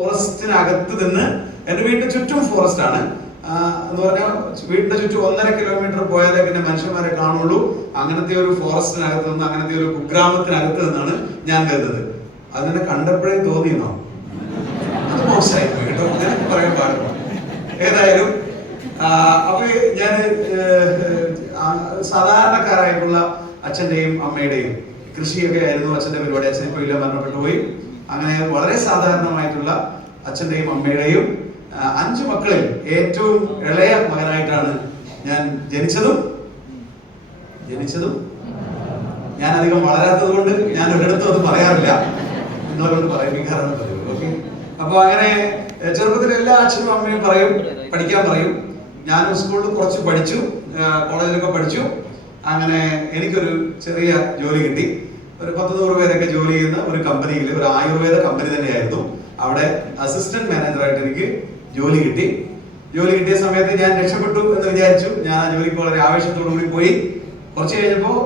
ഫോറസ്റ്റിനകത്ത് നിന്ന്, എൻ്റെ വീടിന്റെ ചുറ്റും ഫോറസ്റ്റ് ആണ് എന്ന് പറഞ്ഞാൽ വീടിന്റെ ചുറ്റും 1.5 കിലോമീറ്റർ പോയാലേ പിന്നെ മനുഷ്യന്മാരെ കാണുള്ളൂ. അങ്ങനത്തെ ഒരു ഫോറസ്റ്റിനകത്ത് നിന്ന്, അങ്ങനത്തെ ഒരു കുഗ്രാമത്തിനകത്ത് നിന്നാണ് ഞാൻ വരുന്നത്. അതിനെ കണ്ടപ്പോഴേ തോന്നിയോ അത് മോശമായി പോയി കേട്ടോ, നിനക്ക് പറയാൻ പാടില്ല. ഏതായാലും അപ്പൊ ഞാൻ സാധാരണക്കാരായിട്ടുള്ള അച്ഛൻ്റെയും അമ്മയുടെയും കൃഷിയൊക്കെ ആയിരുന്നു അച്ഛൻ്റെ പരിപാടി. അച്ഛൻ ഇപ്പോൾ ഇല്ല, മരണപ്പെട്ടു പോയി. അങ്ങനെ വളരെ സാധാരണമായിട്ടുള്ള അച്ഛൻ്റെയും അമ്മയുടെയും 5 മക്കളിൽ ഏറ്റവും ഇളയ മകനായിട്ടാണ് ഞാൻ ജനിച്ചതും ഞാൻ അധികം വളരാത്തത് കൊണ്ട് ഞാൻ ഒരിടത്തും അത് പറയാറില്ല, നിങ്ങളെ കൊണ്ട് പറയിപ്പിക്കാറാണ് പതിവ്. ഓക്കെ, അപ്പൊ അങ്ങനെ ചെറുപ്പത്തിൽ എല്ലാ അച്ഛനും അമ്മയും പറയും, പഠിക്കാൻ പറയും. ഞാനും സ്കൂളിൽ കുറച്ച് പഠിച്ചു, കോളേജിലൊക്കെ പഠിച്ചു. അങ്ങനെ എനിക്കൊരു ചെറിയ ജോലി കിട്ടി. ഒരു 10-100 പേരൊക്കെ ജോലി ചെയ്യുന്ന ഒരു കമ്പനിയിൽ, ഒരു ആയുർവേദ കമ്പനി തന്നെയായിരുന്നു. അവിടെ അസിസ്റ്റന്റ് മാനേജറായിട്ട് എനിക്ക് ജോലി കിട്ടി. ജോലി കിട്ടിയ സമയത്ത് ഞാൻ രക്ഷപ്പെട്ടു എന്ന് വിചാരിച്ചു. ഞാൻ ആ ജോലിക്ക് വളരെ ആവേശത്തോടു കൂടി പോയി. കുറച്ച് കഴിഞ്ഞപ്പോൾ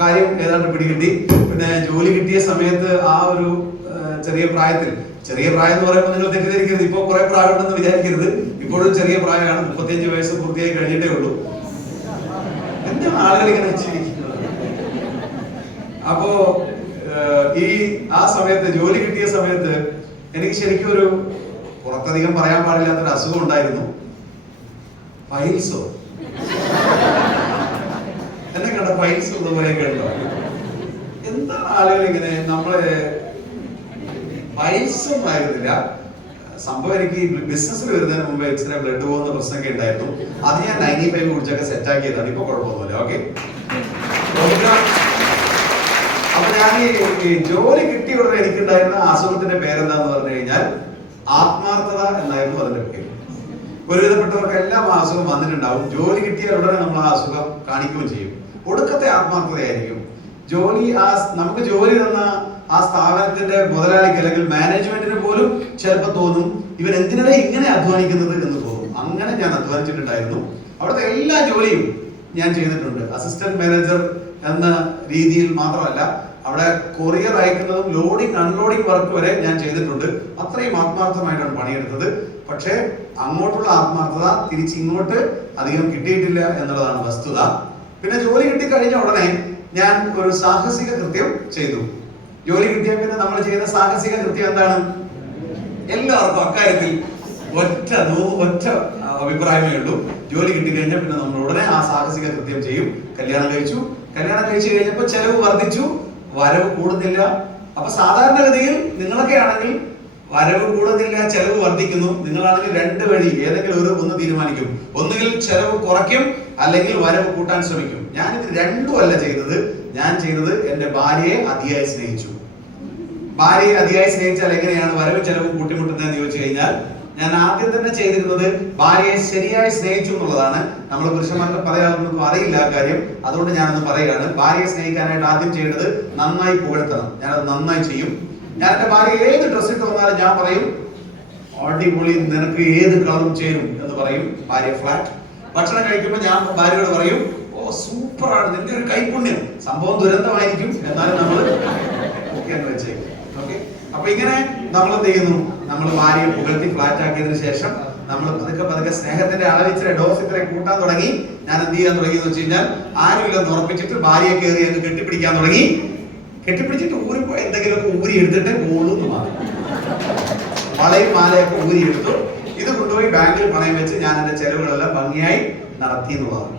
കാര്യം ഏതാണ്ട് പിടികിട്ടി. പിന്നെ ജോലി കിട്ടിയ സമയത്ത് ആ ഒരു ചെറിയ പ്രായത്തിൽ, ചെറിയ പ്രായം എന്ന് പറയുമ്പോൾ നിങ്ങൾ തെറ്റിദ്ധരിക്കരുത്, ഇപ്പോൾ കുറെ പ്രായമുണ്ടെന്ന് വിചാരിക്കരുത്. ഇപ്പോഴും ചെറിയ പ്രായമാണ്, 35 വയസ്സ് പൂർത്തിയായി കഴിഞ്ഞിട്ടേ ഉള്ളൂ. എന്റെ ആളുകൾ ഇങ്ങനെ വെച്ചിരിക്കുന്നത്. അപ്പോ ആ സമയത്ത്, ജോലി കിട്ടിയ സമയത്ത് എനിക്ക് ശരിക്കും ഒരു പുറത്തധികം പറയാൻ പാടില്ലാത്തൊരു അസുഖം ഉണ്ടായിരുന്നു. പൈൽസോ, എന്നെ കണ്ട പൈൽസ് ഉള്ളതുപോലെയൊക്കെ ഉണ്ടോ? എന്താണ് ആളുകൾ ഇങ്ങനെ? നമ്മളെ പൈൽസൊന്നും ആയിരുന്നില്ല സംഭവം. എനിക്ക് ബിസിനസ്സിൽ വരുന്നതിന് മുമ്പ് ഇച്ചിരി ബ്ലഡ് പോകുന്ന പ്രശ്നമൊക്കെ ഉണ്ടായിരുന്നു. അത് ഞാൻ 95 കുടിച്ചൊക്കെ സെറ്റാക്കിയതാണ്. ഇപ്പൊ കുഴപ്പമൊന്നുമില്ല. ഓക്കെ, അപ്പൊ ഞാൻ ഈ ജോലി കിട്ടിയ ഉടനെ എനിക്കുണ്ടായിരുന്ന അസുഖത്തിന്റെ പേരെന്താന്ന് പറഞ്ഞു കഴിഞ്ഞാൽ ആത്മാർത്ഥത എന്നായിരുന്നു അതിന്റെ പേര്. ഒരുവിധപ്പെട്ടവർക്ക് എല്ലാം ആ അസുഖം വന്നിട്ടുണ്ടാവും. ജോലി കിട്ടിയ ഉടനെ നമ്മൾ ആ അസുഖം കാണിക്കുകയും ചെയ്യും. ഒടുക്കത്തെ ആത്മാർത്ഥതയായിരിക്കും. നമുക്ക് ജോലി തന്ന ആ സ്ഥാപനത്തിന്റെ മുതലാളിക്ക് അല്ലെങ്കിൽ മാനേജ്മെന്റിന് പോലും ചിലപ്പോൾ തോന്നും, ഇവൻ എന്തിനാണ് ഇങ്ങനെ അധ്വാനിക്കുന്നത് എന്ന് തോന്നും. അങ്ങനെ ഞാൻ അധ്വാനിച്ചിട്ടുണ്ടായിരുന്നു. അവിടുത്തെ എല്ലാ ജോലിയും ഞാൻ ചെയ്തിട്ടുണ്ട്. അസിസ്റ്റന്റ് മാനേജർ എന്ന രീതിയിൽ മാത്രമല്ല, അവിടെ കൊറിയർ അയക്കുന്നതും ലോഡിംഗ് അൺലോഡിംഗ് വർക്ക് വരെ ഞാൻ ചെയ്തിട്ടുണ്ട്. അത്രയും ആത്മാർത്ഥമായിട്ടാണ് പണിയെടുത്തത്. പക്ഷേ അങ്ങോട്ടുള്ള ആത്മാർത്ഥത തിരിച്ചിങ്ങോട്ട് അധികം കിട്ടിയിട്ടില്ല എന്നുള്ളതാണ് വസ്തുത. പിന്നെ ജോലി കിട്ടിക്കഴിഞ്ഞ ഉടനെ ഞാൻ ഒരു സാഹസിക കൃത്യം ചെയ്തു. ജോലി കിട്ടിയ പിന്നെ നമ്മൾ ചെയ്യുന്ന സാഹസിക കൃത്യം എന്താണ്? എല്ലാവർക്കും അക്കാര്യത്തിൽ ഒറ്റ അഭിപ്രായമേ ഉള്ളൂ. ജോലി കിട്ടിക്കഴിഞ്ഞാൽ പിന്നെ നമ്മൾ ഉടനെ ആ സാഹസിക കൃത്യം ചെയ്യും. കല്യാണം കഴിച്ചു കഴിഞ്ഞപ്പോൾ ചെലവ് വർദ്ധിച്ചു, വരവ് കൂടുന്നില്ല. അപ്പൊ സാധാരണഗതിയിൽ നിങ്ങളൊക്കെ ആണെങ്കിൽ വരവ് കൂടുന്നില്ല, ചെലവ് വർദ്ധിക്കുന്നു. നിങ്ങളാണെങ്കിൽ 2 വഴി ഏതെങ്കിലും ഒന്ന് തീരുമാനിക്കും. ഒന്നുകിൽ ചെലവ് കുറയ്ക്കും, അല്ലെങ്കിൽ വരവ് കൂട്ടാൻ ശ്രമിക്കും. ഞാനിത് രണ്ടും അല്ല ചെയ്തത്. ഞാൻ ചെയ്തത് എന്റെ ഭാര്യയെ അതിയായി സ്നേഹിച്ചു. ഭാര്യയെ അതിയായി സ്നേഹിച്ചാൽ എങ്ങനെയാണ് വരവ് ചെലവ് കൂട്ടിമുട്ടുന്നതെന്ന് ചോദിച്ചു കഴിഞ്ഞാൽ, ഞാൻ ആദ്യം തന്നെ ചെയ്തിരുന്നത് ഭാര്യയെ ശരിയായി സ്നേഹിച്ചു എന്നുള്ളതാണ്. നമ്മൾ പുരുഷന്മാർക്ക് പല ആളുകൾക്കും അറിയില്ല ആ കാര്യം. അതുകൊണ്ട് ഞാനൊന്ന് പറയുകയാണ്. ഭാര്യയെ സ്നേഹിക്കാനായിട്ട് ആദ്യം ചെയ്യേണ്ടത് നന്നായി പുകഴ്ത്തണം. ഞാനത് നന്നായി ചെയ്യും. ഞാൻ എന്റെ ഭാര്യ ഏത് ഡ്രസ് ഇട്ട് വന്നാലും ഞാൻ പറയും, അടിപൊളി, നിനക്ക് ഏത് കളറും ചേരും എന്ന് പറയും. ഭാര്യ ഫ്ലാറ്റ്. ഭക്ഷണം കഴിക്കുമ്പോൾ ഞാൻ ഭാര്യയോട് പറയും, ഓ സൂപ്പറാണ്, നിന്റെ ഒരു കൈപുണ്യം. സംഭവം ദുരന്തമായിരിക്കും, എന്നാലും നമ്മൾ ഓക്കെ എന്ന് വെച്ചേക്കും. ഓക്കെ, അപ്പൊ ഇങ്ങനെ നമ്മൾ എന്ത് ചെയ്യുന്നു? നമ്മൾ ഭാര്യയെ പുകഴ്ത്തി ഫ്ലാറ്റ് ആക്കിയതിനു ശേഷം നമ്മൾ പതുക്കെ സ്നേഹത്തിന്റെ അളവിച്ചിരെ ഡോസ് ഇത്ര കൂട്ടാൻ തുടങ്ങി. ഞാൻ എന്ത് ചെയ്യാൻ തുടങ്ങി എന്ന് വെച്ച് കഴിഞ്ഞാൽ, ആരുമില്ലെന്ന് ഉറപ്പിച്ചിട്ട് ഭാര്യയെ കയറി അങ്ങ് കെട്ടിപ്പിടിക്കാൻ തുടങ്ങി. കെട്ടിപ്പിടിച്ചിട്ട് ഊരിപ്പോ എന്തെങ്കിലുമൊക്കെ ഊരി എടുത്തിട്ട് പോകുന്നു മാറി. വളയും മാലയൊക്കെ ഊരി എടുത്തു. ഇത് കൊണ്ടുപോയി ബാങ്കിൽ പണയം വെച്ച് ഞാൻ എന്റെ ചെലവുകളെല്ലാം ഭംഗിയായി നടത്തി എന്നുള്ളതാണ്.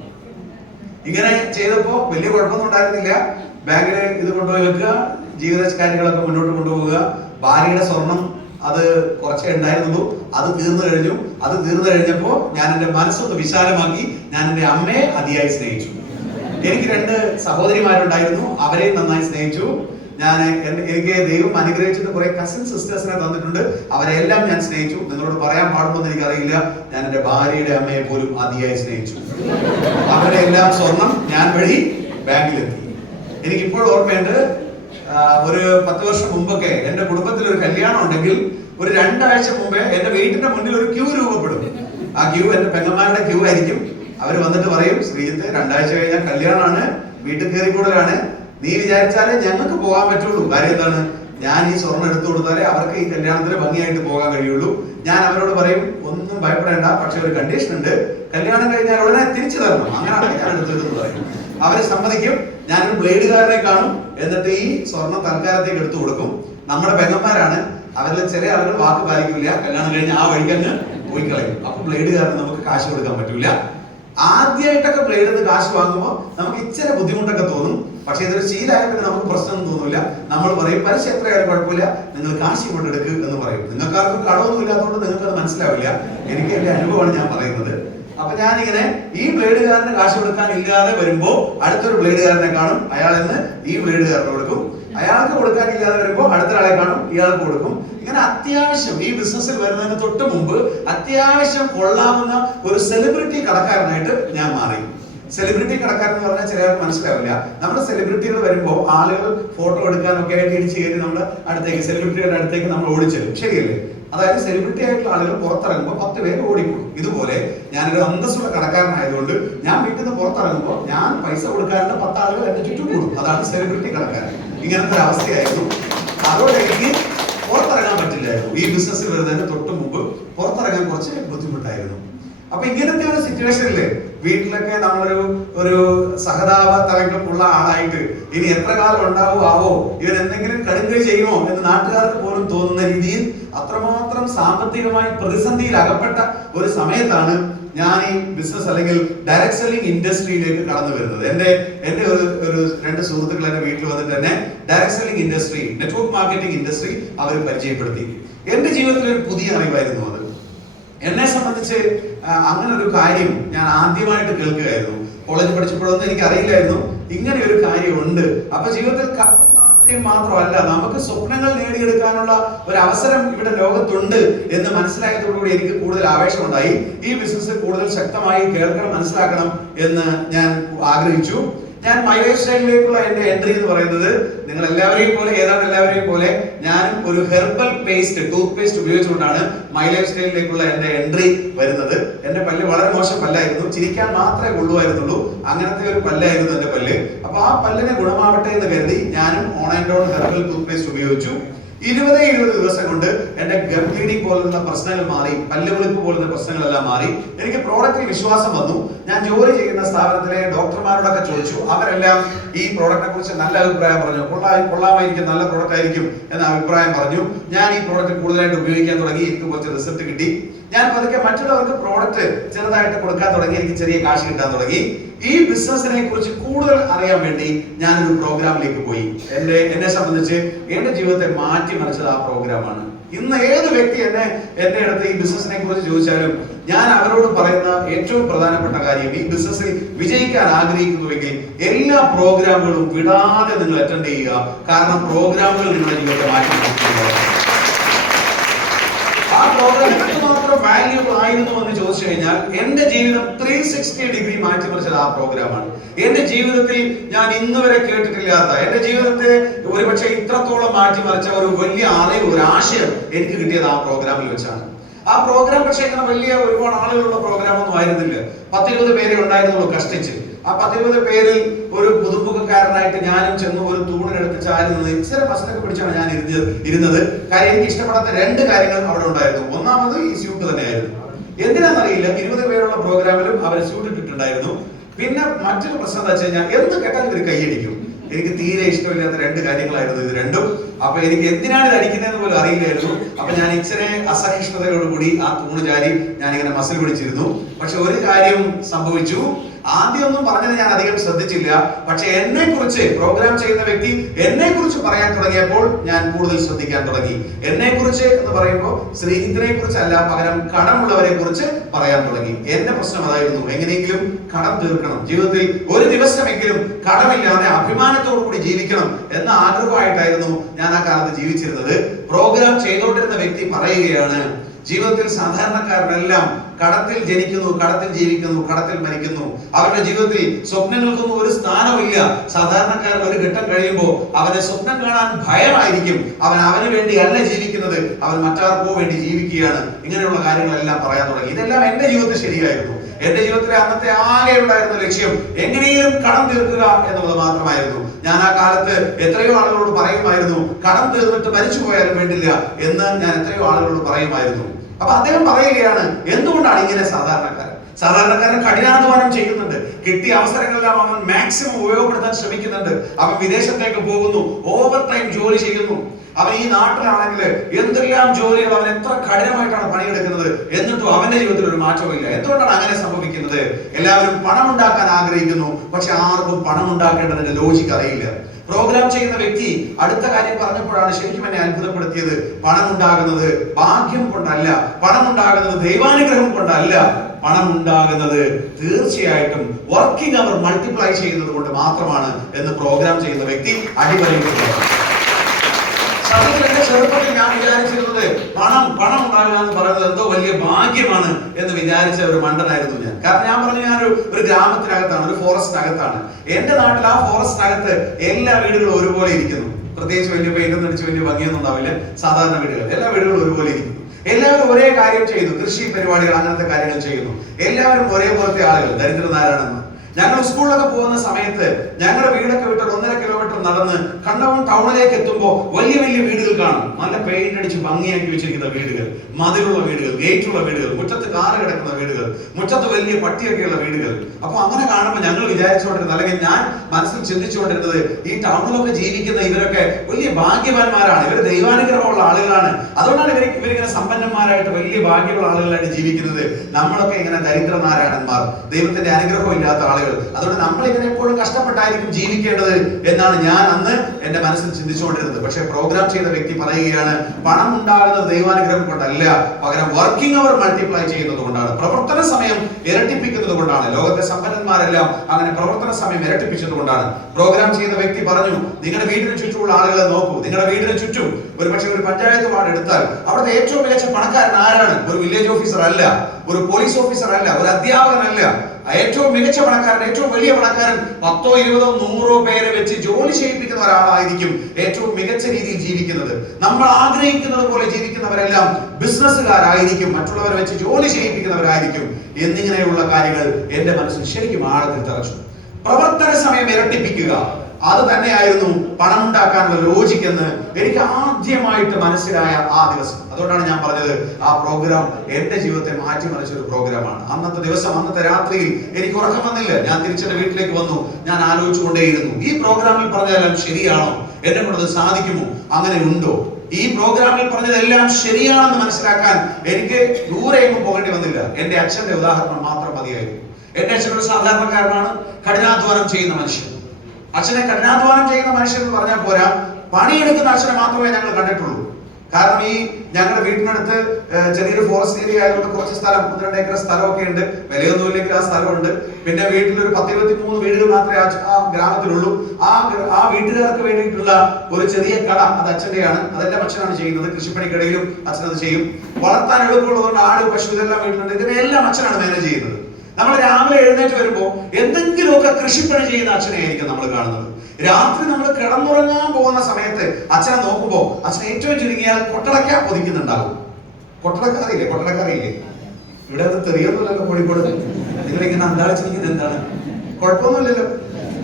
ഇങ്ങനെ ചെയ്തപ്പോ വലിയ കുഴപ്പമൊന്നും ഉണ്ടായിരുന്നില്ല. ബാങ്കില് ഇത് കൊണ്ടുപോയി വെക്കുക, ജീവിത കാര്യങ്ങളൊക്കെ മുന്നോട്ട് കൊണ്ടുപോവുക. ഭാര്യയുടെ സ്വർണം അത് കുറച്ചേ ഉണ്ടായിരുന്നുള്ളൂ, അത് തീർന്നു കഴിഞ്ഞു. അത് തീർന്നു കഴിഞ്ഞപ്പോ ഞാൻ എന്റെ മനസ്സൊന്ന് വിശാലമാക്കി. ഞാൻ എന്റെ അമ്മയെ അതിയായി സ്നേഹിച്ചു. എനിക്ക് 2 സഹോദരിമാരുണ്ടായിരുന്നു, അവരെയും നന്നായി സ്നേഹിച്ചു. എനിക്ക് ദൈവം അനുഗ്രഹിച്ചിട്ട് കുറെ കസിൻ സിസ്റ്റേഴ്സിനെ തന്നിട്ടുണ്ട്. അവരെല്ലാം ഞാൻ സ്നേഹിച്ചു. നിങ്ങളോട് പറയാൻ പാടുമെന്ന് എനിക്കറിയില്ല, ഞാൻ എന്റെ ഭാര്യയുടെ അമ്മയെ പോലും അതിയായി സ്നേഹിച്ചു. അവരുടെ എല്ലാം സ്വർണം ഞാൻ വഴി ബാങ്കിലെത്തി. എനിക്കിപ്പോൾ ഓർമ്മയുണ്ട്, ഒരു 10 വർഷം മുമ്പൊക്കെ എന്റെ കുടുംബത്തിൽ ഒരു കല്യാണം ഉണ്ടെങ്കിൽ ഒരു 2 ആഴ്ച മുമ്പേ എന്റെ വീട്ടിന്റെ മുന്നിൽ ഒരു ക്യൂ രൂപപ്പെടും. ആ ക്യൂ എന്റെ പെങ്ങന്മാരുടെ ക്യൂ ആയിരിക്കും. അവർ വന്നിട്ട് പറയും, ശ്രീജിത്ത് 2 ആഴ്ച കഴിഞ്ഞാൽ കല്യാണമാണ്, വീട്ടിൽ കയറി കൂടുതലാണ്, നീ വിചാരിച്ചാലേ ഞങ്ങൾക്ക് പോകാൻ പറ്റുള്ളൂ. കാര്യം എന്താണ്? ഞാൻ ഈ സ്വർണ്ണം എടുത്തു കൊടുത്താലേ അവർക്ക് ഈ കല്യാണത്തിന് ഭംഗിയായിട്ട് പോകാൻ കഴിയുള്ളൂ. ഞാൻ അവരോട് പറയും ഒന്നും ഭയപ്പെടേണ്ട, പക്ഷെ ഒരു കണ്ടീഷൻ ഉണ്ട്, കല്യാണം കഴിഞ്ഞാൽ ഉടനെ തിരിച്ചു തരണം, അങ്ങനെയാണെങ്കിൽ ഞാൻ എടുത്തെന്ന് പറയും. അവരെ സമ്മതിക്കും. ഞാനൊരു ബ്ലേഡുകാരനെ കാണും, എന്നിട്ട് ഈ സ്വർണ്ണം തൽക്കാലത്തേക്ക് എടുത്തു കൊടുക്കും. നമ്മുടെ പെങ്ങന്മാരാണ്, അവരിൽ ചില ആളുകൾ വാക്ക് പാലിക്കില്ല, കല്യാണം കഴിഞ്ഞ് ആ വഴിക്കങ്ങ് പോയി കളയും. അപ്പൊ ബ്ലേഡുകാരന് നമുക്ക് കാശ് കൊടുക്കാൻ പറ്റൂല. ആദ്യമായിട്ടൊക്കെ ബ്ലേഡിൽ നിന്ന് കാശ് വാങ്ങുമ്പോൾ നമുക്ക് ഇച്ചിരി ബുദ്ധിമുട്ടൊക്കെ തോന്നും. പക്ഷെ ഇതൊരു ശീലമായിട്ട് നമുക്ക് പ്രശ്നമൊന്നും തോന്നില്ല. നമ്മൾ പറയും പലിശ എത്രയായാലും കുഴപ്പമില്ല, നിങ്ങൾ കാശ് ഇങ്ങോട്ട് എടുക്കുക എന്ന് പറയും. നിങ്ങൾക്കാർക്കും കടമൊന്നും ഇല്ലാത്തതുകൊണ്ട് നിങ്ങൾക്ക് അത് മനസ്സിലാവില്ല. എനിക്ക് എന്റെ അനുഭവമാണ് ഞാൻ പറയുന്നത്. അപ്പൊ ഞാനിങ്ങനെ ഈ ബ്ലേഡുകാരന് കാശ് കൊടുക്കാൻ ഇല്ലാതെ വരുമ്പോ അടുത്തൊരു ബ്ലേഡുകാരനെ കാണും, അയാൾ ഇന്ന് ഈ ബ്ലേഡുകാരന് കൊടുക്കും. അയാൾക്ക് കൊടുക്കാൻ ഇല്ലാതെ വരുമ്പോ അടുത്തൊരാളെ കാണും, ഇയാൾക്ക് കൊടുക്കും. ഇങ്ങനെ അത്യാവശ്യം ഈ ബിസിനസ്സിൽ വരുന്നതിന് തൊട്ട് മുമ്പ് അത്യാവശ്യം കൊള്ളാവുന്ന ഒരു സെലിബ്രിറ്റി കടക്കാരനായിട്ട് ഞാൻ മാറി. സെലിബ്രിറ്റി കടക്കാരൻ എന്ന് പറഞ്ഞാൽ ചിലർക്ക് മനസ്സിലാവില്ല. നമ്മുടെ സെലിബ്രിറ്റികൾ വരുമ്പോൾ ആളുകൾ ഫോട്ടോ എടുക്കാനൊക്കെ ആയിട്ട് ഇടിച്ചു കയറി നമ്മുടെ അടുത്തേക്ക്, സെലിബ്രിറ്റിയുടെ അടുത്തേക്ക് നമ്മൾ ഓടിച്ചെല്ലും, ശരിയല്ലേ? അതായത് സെലിബ്രിറ്റി ആയിട്ടുള്ള ആളുകൾ പുറത്തിറങ്ങുമ്പോൾ 10 പേര് ഓടിപ്പോകും. ഇതുപോലെ ഞാനൊരു അന്തസ്സുള്ള കടക്കാരനായതുകൊണ്ട് ഞാൻ വീട്ടിൽ നിന്ന് പുറത്തിറങ്ങുമ്പോൾ ഞാൻ പൈസ കൊടുക്കാറുണ്ട്, 10 ആളുകൾ എന്റെ ചുറ്റും കൂടും. അതാണ് സെലിബ്രിറ്റി കടക്കാരൻ. ഇങ്ങനത്തെ ഒരു അവസ്ഥയായിരുന്നു. അതോടെ എനിക്ക് പുറത്തിറങ്ങാൻ പറ്റില്ലായിരുന്നു. ഈ ബിസിനസ്സിൽ വരുന്നതിന് തൊട്ട് മുമ്പ് പുറത്തിറങ്ങാൻ കുറച്ച് ബുദ്ധിമുട്ടായിരുന്നു. അപ്പൊ ഇങ്ങനത്തെ ഒരു സിറ്റുവേഷനില് വീട്ടിലൊക്കെ നമ്മളൊരു സഹതാപ തരംഗം ഉള്ള ആളായിട്ട് ഇനി എത്ര കാലം ആവോ, ഇവൻ എന്തെങ്കിലും കടുങ്കൈ ചെയ്യുമോ എന്ന് നാട്ടുകാർക്ക് പോലും തോന്നുന്ന രീതിയിൽ അത്രമാത്രം സാമ്പത്തികമായി പ്രതിസന്ധിയിൽ അകപ്പെട്ട ഒരു സമയത്താണ് ഞാൻ ഈ ബിസിനസ് അല്ലെങ്കിൽ ഡയറക്ട് സെല്ലിംഗ് ഇൻഡസ്ട്രിയിലേക്ക് കടന്നു വരുന്നത്. എന്റെ ഒരു 2 സുഹൃത്തുക്കൾ എന്റെ വീട്ടിൽ വന്നിട്ട് തന്നെ direct selling industry, network marketing industry അവർ പരിചയപ്പെടുത്തി. എന്റെ ജീവിതത്തിൽ ഒരു പുതിയ അറിവായിരുന്നു അത്. എന്നെ സംബന്ധിച്ച് അങ്ങനെ ഒരു കാര്യം ഞാൻ ആദ്യമായിട്ട് കേൾക്കുകയായിരുന്നു. കോളേജ് പഠിച്ചപ്പോഴൊന്നും എനിക്ക് അറിയില്ലായിരുന്നു ഇങ്ങനെ ഒരു കാര്യമുണ്ട്. അപ്പൊ ജീവിതത്തിൽ മാത്രമല്ല, നമുക്ക് സ്വപ്നങ്ങൾ നേടിയെടുക്കാനുള്ള ഒരു അവസരം ഇവിടെ ലോകത്തുണ്ട് എന്ന് മനസ്സിലായതോടുകൂടി എനിക്ക് കൂടുതൽ ആവേശമുണ്ടായി. ഈ ബിസിനസ് കൂടുതൽ ശക്തമായി കേൾക്കണം, മനസ്സിലാക്കണം എന്ന് ഞാൻ ആഗ്രഹിച്ചു. ഞാൻ മൈ ലൈഫ് സ്റ്റൈലിലേക്കുള്ള എന്റെ എൻട്രി എന്ന് പറയുന്നത് നിങ്ങൾ എല്ലാവരെയും പോലെ, ഏതാണ്ട് എല്ലാവരെയും പോലെ ഞാനും ഒരു ഹെർബൽ പേസ്റ്റ്, ടൂത്ത് പേസ്റ്റ് ഉപയോഗിച്ചുകൊണ്ടാണ് മൈ ലൈഫ് സ്റ്റൈലിലേക്കുള്ള എന്റെ എൻട്രി വരുന്നത്. എന്റെ പല്ല് വളരെ മോശം പല്ലായിരുന്നു, ചിരിക്കാൻ മാത്രമേ കൊള്ളുമായിരുന്നുള്ളൂ. അങ്ങനത്തെ ഒരു പല്ലായിരുന്നു എന്റെ പല്ല്. അപ്പൊ ആ പല്ലിനെ ഗുണമാവട്ടെ എന്ന് കരുതി ഞാനും on and on herbal tooth paste ഉപയോഗിച്ചു. 20 ദിവസം കൊണ്ട് എന്റെ ഗം ബ്ലീഡിംഗ് പോലുള്ള പ്രശ്നങ്ങൾ മാറി, പല്ലുവെളുപ്പ് പോലുള്ള പ്രശ്നങ്ങളെല്ലാം മാറി. എനിക്ക് പ്രോഡക്റ്റിൽ വിശ്വാസം വന്നു. ഞാൻ ജോലി ചെയ്യുന്ന സ്ഥാപനത്തിലെ ഡോക്ടർമാരോടൊക്കെ ചോദിച്ചു. അവരെല്ലാം ഈ പ്രോഡക്റ്റിനെ കുറിച്ച് നല്ല അഭിപ്രായം പറഞ്ഞു. കൊള്ളാമായിരിക്കും, നല്ല പ്രോഡക്റ്റ് ആയിരിക്കും എന്ന അഭിപ്രായം പറഞ്ഞു. ഞാൻ ഈ പ്രോഡക്റ്റ് കൂടുതലായിട്ട് ഉപയോഗിക്കാൻ തുടങ്ങി. എനിക്ക് കുറച്ച് റിസൾട്ട് കിട്ടി. ഞാൻ പതുക്കെ മറ്റുള്ളവർക്ക് പ്രോഡക്റ്റ് ചെറുതായിട്ട് കൊടുക്കാൻ തുടങ്ങി. എനിക്ക് ചെറിയ കാശ് കിട്ടാൻ തുടങ്ങി. ഈ ബിസിനസിനെ കുറിച്ച് കൂടുതൽ അറിയാൻ വേണ്ടി ഞാനൊരു പ്രോഗ്രാമിലേക്ക് പോയി. എന്നെ സംബന്ധിച്ച് എന്റെ ജീവിതത്തെ മാറ്റിമറിച്ചത് ആ പ്രോഗ്രാമാണ്. ഇന്ന് ഏത് വ്യക്തി എന്റെ അടുത്ത് ഈ ബിസിനസിനെ കുറിച്ച് ചോദിച്ചാലും ഞാൻ അവരോട് പറയുന്ന ഏറ്റവും പ്രധാനപ്പെട്ട കാര്യം, ഈ ബിസിനസ്സിൽ വിജയിക്കാൻ ആഗ്രഹിക്കുന്നുവെങ്കിൽ എല്ലാ പ്രോഗ്രാമുകളും വിടാതെ നിങ്ങൾ അറ്റൻഡ് ചെയ്യുക. കാരണം പ്രോഗ്രാമുകൾ നിങ്ങളുടെ ജീവിതത്തെ മാറ്റിമറിക്കുന്നു. ആ പ്രോഗ്രാം എത്രമാത്രം വാല്യൂബിൾ ആയിരുന്നു എന്ന് ചോദിച്ചു കഴിഞ്ഞാൽ എന്റെ ജീവിതം 360 ഡിഗ്രി മാറ്റിമറിച്ചത് ആ പ്രോഗ്രാമാണ്. എന്റെ ജീവിതത്തിൽ ഞാൻ ഇന്ന് വരെ കേട്ടിട്ടില്ലാത്ത, എന്റെ ജീവിതത്തെ ഒരുപക്ഷെ ഇത്രത്തോളം മാറ്റിമറിച്ച ഒരു വലിയ അറിവ്, ഒരു ആശയം എനിക്ക് കിട്ടിയത് ആ പ്രോഗ്രാമിൽ വെച്ചാണ്. ആ പ്രോഗ്രാം പക്ഷേ ഇങ്ങനെ വലിയ ഒരുപാട് ആളുകളുള്ള പ്രോഗ്രാം ഒന്നും ആയിരുന്നില്ല. 10-20 പേരെ ഉണ്ടായിരുന്നുള്ളൂ കഷ്ടിച്ച്. ആ 10-20 പേരിൽ ഒരു പുതുമുഖക്കാരനായിട്ട് ഞാനും ചെന്നു. ഒരു തൂണിനെടുത്ത് ചാരി നിന്ന് ഇച്ചിരി ഭക്ഷണമൊക്കെ പിടിച്ചാണ് ഞാൻ ഇരുന്നത്. കാര്യം എനിക്ക് ഇഷ്ടപ്പെടാത്ത 2 കാര്യങ്ങൾ അവിടെ ഉണ്ടായിരുന്നു. ഒന്നാമത് ഈ സ്യൂട്ട് തന്നെയായിരുന്നു. എന്തിനാണെന്നറിയില്ല, 20 പേരുള്ള പ്രോഗ്രാമിലും അവർ സ്യൂട്ട് ഇട്ടിട്ടുണ്ടായിരുന്നു. പിന്നെ മറ്റൊരു പ്രശ്നം എന്താ വെച്ച് കഴിഞ്ഞാൽ എന്ത് കേട്ടാലും ഇവർ കൈയടിക്കും. എനിക്ക് തീരെ ഇഷ്ടമില്ലാത്ത 2 കാര്യങ്ങളായിരുന്നു ഇത് രണ്ടും. അപ്പൊ എനിക്ക് എന്തിനാണ് ഇത് അടിക്കുന്നതെന്ന് പോലും അറിയില്ലായിരുന്നു. അപ്പൊ ഞാൻ ഇച്ചിരി അസഹിഷ്ണുതയോടുകൂടി ആ തൂണ് ചാരി ഞാനിങ്ങനെ മസിൽ പിടിച്ചിരുന്നു. പക്ഷെ ഒരു കാര്യം സംഭവിച്ചു. ആദ്യമൊന്നും പറഞ്ഞത് ഞാൻ അധികം ശ്രദ്ധിച്ചില്ല. പക്ഷെ എന്നെ കുറിച്ച് പ്രോഗ്രാം ചെയ്യുന്ന വ്യക്തി എന്നെ കുറിച്ച് പറയാൻ തുടങ്ങിയപ്പോൾ ഞാൻ കൂടുതൽ ശ്രദ്ധിക്കാൻ തുടങ്ങി. എന്നെ കുറിച്ച് എന്ന് പറയുമ്പോൾ ശ്രീജിത്തിനെ കുറിച്ചല്ല, പകരം കടമുള്ളവരെ കുറിച്ച് പറയാൻ തുടങ്ങി. എന്റെ പ്രശ്നം അതായിരുന്നു, എങ്ങനെയെങ്കിലും കടം തീർക്കണം, ജീവിതത്തിൽ ഒരു ദിവസമെങ്കിലും കടമില്ലാതെ അഭിമാനത്തോടു കൂടി ജീവിക്കണം എന്ന ആഗ്രഹമായിട്ടായിരുന്നു ഞാൻ ആ കാലത്ത് ജീവിച്ചിരുന്നത്. പ്രോഗ്രാം ചെയ്തുകൊണ്ടിരുന്ന വ്യക്തി പറയുകയാണ്, ജീവിതത്തിൽ സാധാരണക്കാരനെല്ലാം കടത്തിൽ ജനിക്കുന്നു, കടത്തിൽ ജീവിക്കുന്നു, കടത്തിൽ മരിക്കുന്നു. അവരുടെ ജീവിതത്തിൽ സ്വപ്നങ്ങൾക്കൊന്നും ഒരു സ്ഥാനമില്ല. സാധാരണക്കാരൻ ഒരു ഘട്ടം കഴിയുമ്പോൾ അവന് സ്വപ്നം കാണാൻ ഭയമായിരിക്കും. അവന് വേണ്ടി അല്ല ജീവിക്കുന്നത്, അവൻ മറ്റാർക്കോ വേണ്ടി ജീവിക്കുകയാണ്. ഇങ്ങനെയുള്ള കാര്യങ്ങളെല്ലാം പറയാൻ തുടങ്ങി. ഇതെല്ലാം എന്റെ ജീവിതത്തിൽ ശരിയായിരുന്നു. എന്റെ ജീവിതത്തിലെ അന്നത്തെ ആകെ ഉണ്ടായിരുന്ന ലക്ഷ്യം എങ്ങനെയും കടം തീർക്കുക എന്നുള്ളത് മാത്രമായിരുന്നു. ഞാൻ ആ കാലത്ത് എത്രയോ ആളുകളോട് പറയുമായിരുന്നു, കടം തീർന്നിട്ട് മരിച്ചു പോയാലും വേണ്ടില്ല എന്ന് ഞാൻ എത്രയോ ആളുകളോട് പറയുമായിരുന്നു. അപ്പൊ അദ്ദേഹം പറയുകയാണ്, എന്തുകൊണ്ടാണ് ഇങ്ങനെ സാധാരണക്കാരൻ കഠിനാധ്വാനം ചെയ്യുന്നുണ്ട്, കിട്ടിയ അവസരങ്ങളെല്ലാം അവൻ മാക്സിമം ഉപയോഗപ്പെടുത്താൻ ശ്രമിക്കുന്നുണ്ട്, അവൻ വിദേശത്തേക്ക് പോകുന്നു, ഓവർ ടൈം ജോലി ചെയ്യുന്നു, അവൻ ഈ നാട്ടിലാണെങ്കിൽ എന്തെല്ലാം ജോലികൾ, അവൻ എത്ര കഠിനമായിട്ടാണ് പണിയെടുക്കുന്നത്, എന്നിട്ടും അവന്റെ ജീവിതത്തിൽ ഒരു മാറ്റമില്ല. എന്തുകൊണ്ടാണ് അങ്ങനെ സംഭവിക്കുന്നത്? എല്ലാവരും പണം ഉണ്ടാക്കാൻ ആഗ്രഹിക്കുന്നു, പക്ഷെ ആർക്കും പണം ഉണ്ടാക്കേണ്ടതിന്റെ ലോജിക്ക് അറിയില്ല. പ്രോഗ്രാം ചെയ്യുന്ന വ്യക്തി അടുത്ത കാര്യം പറഞ്ഞപ്പോഴാണ് ശരിക്കും എന്നെ അത്ഭുതപ്പെടുത്തിയത്. പണം ഉണ്ടാകുന്നത് ഭാഗ്യം കൊണ്ടല്ല, പണം ഉണ്ടാകുന്നത് ദൈവാനുഗ്രഹം കൊണ്ടല്ല, പണം ഉണ്ടാകുന്നത് തീർച്ചയായിട്ടും വർക്കിംഗ് അവർ മൾട്ടിപ്ലൈ ചെയ്യുന്നത് കൊണ്ട് മാത്രമാണ് എന്ന് പ്രോഗ്രാം ചെയ്യുന്ന വ്യക്തി അടിപൊളിയായിട്ടുള്ളത്. ചെറുപ്പത്തിൽ ഞാൻ വിചാരിച്ചിരുന്നത് പണം ഉണ്ടാകുക എന്ന് പറയുന്നത് എന്തോ വലിയ ഭാഗ്യമാണ് എന്ന് വിചാരിച്ച ഒരു മണ്ടനായിരുന്നു ഞാൻ. കാരണം ഞാൻ പറഞ്ഞു, ഞാൻ ഒരു ഗ്രാമത്തിനകത്താണ്, ഒരു ഫോറസ്റ്റിനകത്താണ്. എന്റെ നാട്ടിൽ ആ ഫോറസ്റ്റിനകത്ത് എല്ലാ വീടുകളും ഒരുപോലെ ഇരിക്കുന്നു. പ്രത്യേകിച്ച് വലിയ പെയിന്റൊന്നും അടിച്ച് വലിയ ഭംഗിയൊന്നും ഉണ്ടാവില്ല. സാധാരണ വീടുകൾ, എല്ലാ വീടുകളും ഒരുപോലെ ഇരിക്കുന്നു. എല്ലാവരും ഒരേ കാര്യം ചെയ്യുന്നു, കൃഷി പരിപാടികൾ, അങ്ങനത്തെ കാര്യങ്ങൾ ചെയ്യുന്നു. എല്ലാവരും ഒരേപോലത്തെ ആളുകൾ, ദരിദ്രനാരാണെന്ന്. ഞങ്ങൾ സ്കൂളിലൊക്കെ പോകുന്ന സമയത്ത് ഞങ്ങളുടെ വീടൊക്കെ വിട്ട് 1.5 കിലോമീറ്റർ നടന്ന് കണ്ണവം ടൗണിലേക്ക് എത്തുമ്പോൾ വലിയ വലിയ വീടുകൾ കാണും. നല്ല പെയിന്റ് അടിച്ച് ഭംഗിയാക്കി വെച്ചിരിക്കുന്ന വീടുകൾ, മതിലുള്ള വീടുകൾ, ഗേറ്റുള്ള വീടുകൾ, മുറ്റത്ത് കാറ് കിടക്കുന്ന വീടുകൾ, മുറ്റത്ത് വലിയ പട്ടിയൊക്കെയുള്ള വീടുകൾ. അപ്പൊ അങ്ങനെ കാണുമ്പോൾ ഞങ്ങൾ വിചാരിച്ചുകൊണ്ടിരുന്നത്, അല്ലെങ്കിൽ ഞാൻ മനസ്സിൽ ചിന്തിച്ചുകൊണ്ടിരുന്നത്, ഈ ടൗണിലൊക്കെ ജീവിക്കുന്ന ഇവരൊക്കെ വലിയ ഭാഗ്യവാന്മാരാണ്, ഇവർ ദൈവാനുഗ്രഹമുള്ള ആളുകളാണ്, അതുകൊണ്ടാണ് ഇവരിങ്ങനെ സമ്പന്നന്മാരായിട്ട് വലിയ ഭാഗ്യമുള്ള ആളുകളായിട്ട് ജീവിക്കുന്നത്. നമ്മളൊക്കെ ഇങ്ങനെ ദരിദ്രനാരായണന്മാർ, ദൈവത്തിന്റെ അനുഗ്രഹം ഇല്ലാത്ത ആളുകൾ. അതുകൊണ്ട് നമ്മൾ ഇങ്ങനെ എപ്പോഴും കഷ്ടപ്പെട്ടായിരിക്കും ജീവിക്കേണ്ടത് എന്നാണ് ഞാൻ അന്ന് എന്റെ മനസ്സിൽ ചിന്തിച്ചുകൊണ്ടിരുന്നത്. പക്ഷെ പ്രോഗ്രാം ചെയ്ത വ്യക്തി പറയുകയാണ്, പണം ഉണ്ടാകുന്നത് ദൈവാനുഗ്രഹം കൊണ്ടല്ല, പകരം വർക്കിംഗ് അവർ മൾട്ടിപ്ലൈ ചെയ്യുന്നത് കൊണ്ടാണ്, പ്രവർത്തന സമയം ഇരട്ടിപ്പിക്കുന്നത് കൊണ്ടാണ്. ലോകത്തെ സമ്പന്നന്മാരെല്ലാം അങ്ങനെ പ്രവർത്തന സമയം ഇരട്ടിപ്പിച്ചത് കൊണ്ടാണ്. പ്രോഗ്രാം ചെയ്ത വ്യക്തി പറഞ്ഞു, നിങ്ങളുടെ വീടിന് ചുറ്റുമുള്ള ആളുകളെ നോക്കൂ. നിങ്ങളുടെ വീടിന് ചുറ്റും ഒരുപക്ഷെ ഒരു പഞ്ചായത്ത് വാർഡ് എടുത്താൽ അവിടുത്തെ ഏറ്റവും മികച്ച പണക്കാരൻ ആരാണ്? ഒരു വില്ലേജ് ഓഫീസർ അല്ല, ഒരു പോലീസ് ഓഫീസർ അല്ല, ഒരു അധ്യാപകനല്ല. ഏറ്റവും മികച്ച പണക്കാരൻ, ഏറ്റവും വലിയ പണക്കാരൻ 10, 20, 100 പേരെ വെച്ച് ജോലി ചെയ്യിപ്പിക്കുന്ന ഒരാളായിരിക്കും ഏറ്റവും മികച്ച രീതിയിൽ ജീവിക്കുന്നത്. നമ്മൾ ആഗ്രഹിക്കുന്നത് പോലെ ജീവിക്കുന്നവരെല്ലാം ബിസിനസ്സുകാരായിരിക്കും, മറ്റുള്ളവരെ വെച്ച് ജോലി ചെയ്യിപ്പിക്കുന്നവരായിരിക്കും. എന്നിങ്ങനെയുള്ള കാര്യങ്ങൾ എന്റെ മനസ്സിൽ ശരിക്കും ആഴത്തിൽ തറച്ചു. പ്രവർത്തന സമയം ഇരട്ടിപ്പിക്കുക, അത് തന്നെയായിരുന്നു പണം ഉണ്ടാക്കാനുള്ള ലോജിക് എന്ന് എനിക്ക് ആദ്യമായിട്ട് മനസ്സിലായ ആ ദിവസം. അതുകൊണ്ടാണ് ഞാൻ പറഞ്ഞത്, ആ പ്രോഗ്രാം എന്റെ ജീവിതത്തെ മാറ്റിമറിച്ച ഒരു പ്രോഗ്രാമാണ്. അന്നത്തെ ദിവസം, അന്നത്തെ രാത്രിയിൽ എനിക്ക് ഉറക്കം വന്നില്ല. ഞാൻ തിരിച്ചെന്റെ വീട്ടിലേക്ക് വന്നു. ഞാൻ ആലോചിച്ചുകൊണ്ടേയിരുന്നു, ഈ പ്രോഗ്രാമിൽ പറഞ്ഞതെല്ലാം ശരിയാണോ? എന്നെ കൊണ്ടത് സാധിക്കുമോ? അങ്ങനെ ഉണ്ടോ? ഈ പ്രോഗ്രാമിൽ പറഞ്ഞതെല്ലാം ശരിയാണെന്ന് മനസ്സിലാക്കാൻ എനിക്ക് ദൂരെയൊന്നും പോകേണ്ടി വന്നില്ല. എന്റെ അച്ഛന്റെ ഉദാഹരണം മാത്രം മതിയായിരുന്നു. എന്റെ അച്ഛൻ ഒരു സാധാരണക്കാരനാണ്, കഠിനാധ്വാനം ചെയ്യുന്ന മനുഷ്യൻ. അച്ഛനെ കഠിനാധ്വാനം ചെയ്യുന്ന മനുഷ്യൻ എന്ന് പറഞ്ഞാൽ പോരാ, പണിയെടുക്കുന്ന അച്ഛനെ മാത്രമേ ഞങ്ങൾ കണ്ടിട്ടുള്ളൂ. കാരണം ഈ ഞങ്ങളുടെ വീടിനടുത്ത് ചെറിയൊരു ഫോറസ്റ്റ് ഏരിയ ആയതുകൊണ്ട് കുറച്ച് സ്ഥലം, 1-2 ഏക്കർ സ്ഥലമൊക്കെ ഉണ്ട്. വിലയൊന്നുമില്ലെങ്കിൽ ആ സ്ഥലമുണ്ട്. പിന്നെ വീട്ടിലൊരു 10-23 വീടുകൾ മാത്രമേ ആ ഗ്രാമത്തിലുള്ളൂ. ആ വീട്ടുകാർക്ക് വേണ്ടിയിട്ടുള്ള ഒരു ചെറിയ കട, അത് അച്ഛന്റെയാണ്. അതെല്ലാം അച്ഛനാണ് ചെയ്യുന്നത്. കൃഷിപ്പണിക്കിടയിലും അച്ഛനത് ചെയ്യും. വളർത്താൻ എളുപ്പമുള്ളതുകൊണ്ട് ആട്, പശു ഇതെല്ലാം വീട്ടിലുണ്ട്. ഇതിനെല്ലാം അച്ഛനാണ് മാനേജ് ചെയ്യുന്നത്. നമ്മൾ രാവിലെ എഴുന്നേറ്റ് വരുമ്പോൾ എന്തെങ്കിലുമൊക്കെ കൃഷിപ്പണി ചെയ്യുന്ന അച്ഛനെ ആയിരിക്കും നമ്മൾ കാണുന്നത്. രാത്രി നമ്മൾ കിടന്നുറങ്ങാൻ പോകുന്ന സമയത്ത് അച്ഛനെ നോക്കുമ്പോൾ അച്ഛൻ ഏറ്റവും ചുരുങ്ങിയാൽ കൊട്ടടക്ക പൊതിക്കുന്നുണ്ടാകും. കൊട്ടടക്കറിയില്ലേ? കൊട്ടടക്കറിയില്ലേ? ഇവിടെ അത് തെറിയൊന്നുമില്ലല്ലോ കോഴിക്കോട്. നിങ്ങളിങ്ങനെ അന്താളിച്ചിരിക്കുന്നത് എന്താണ്? കുഴപ്പമൊന്നുമില്ലല്ലോ,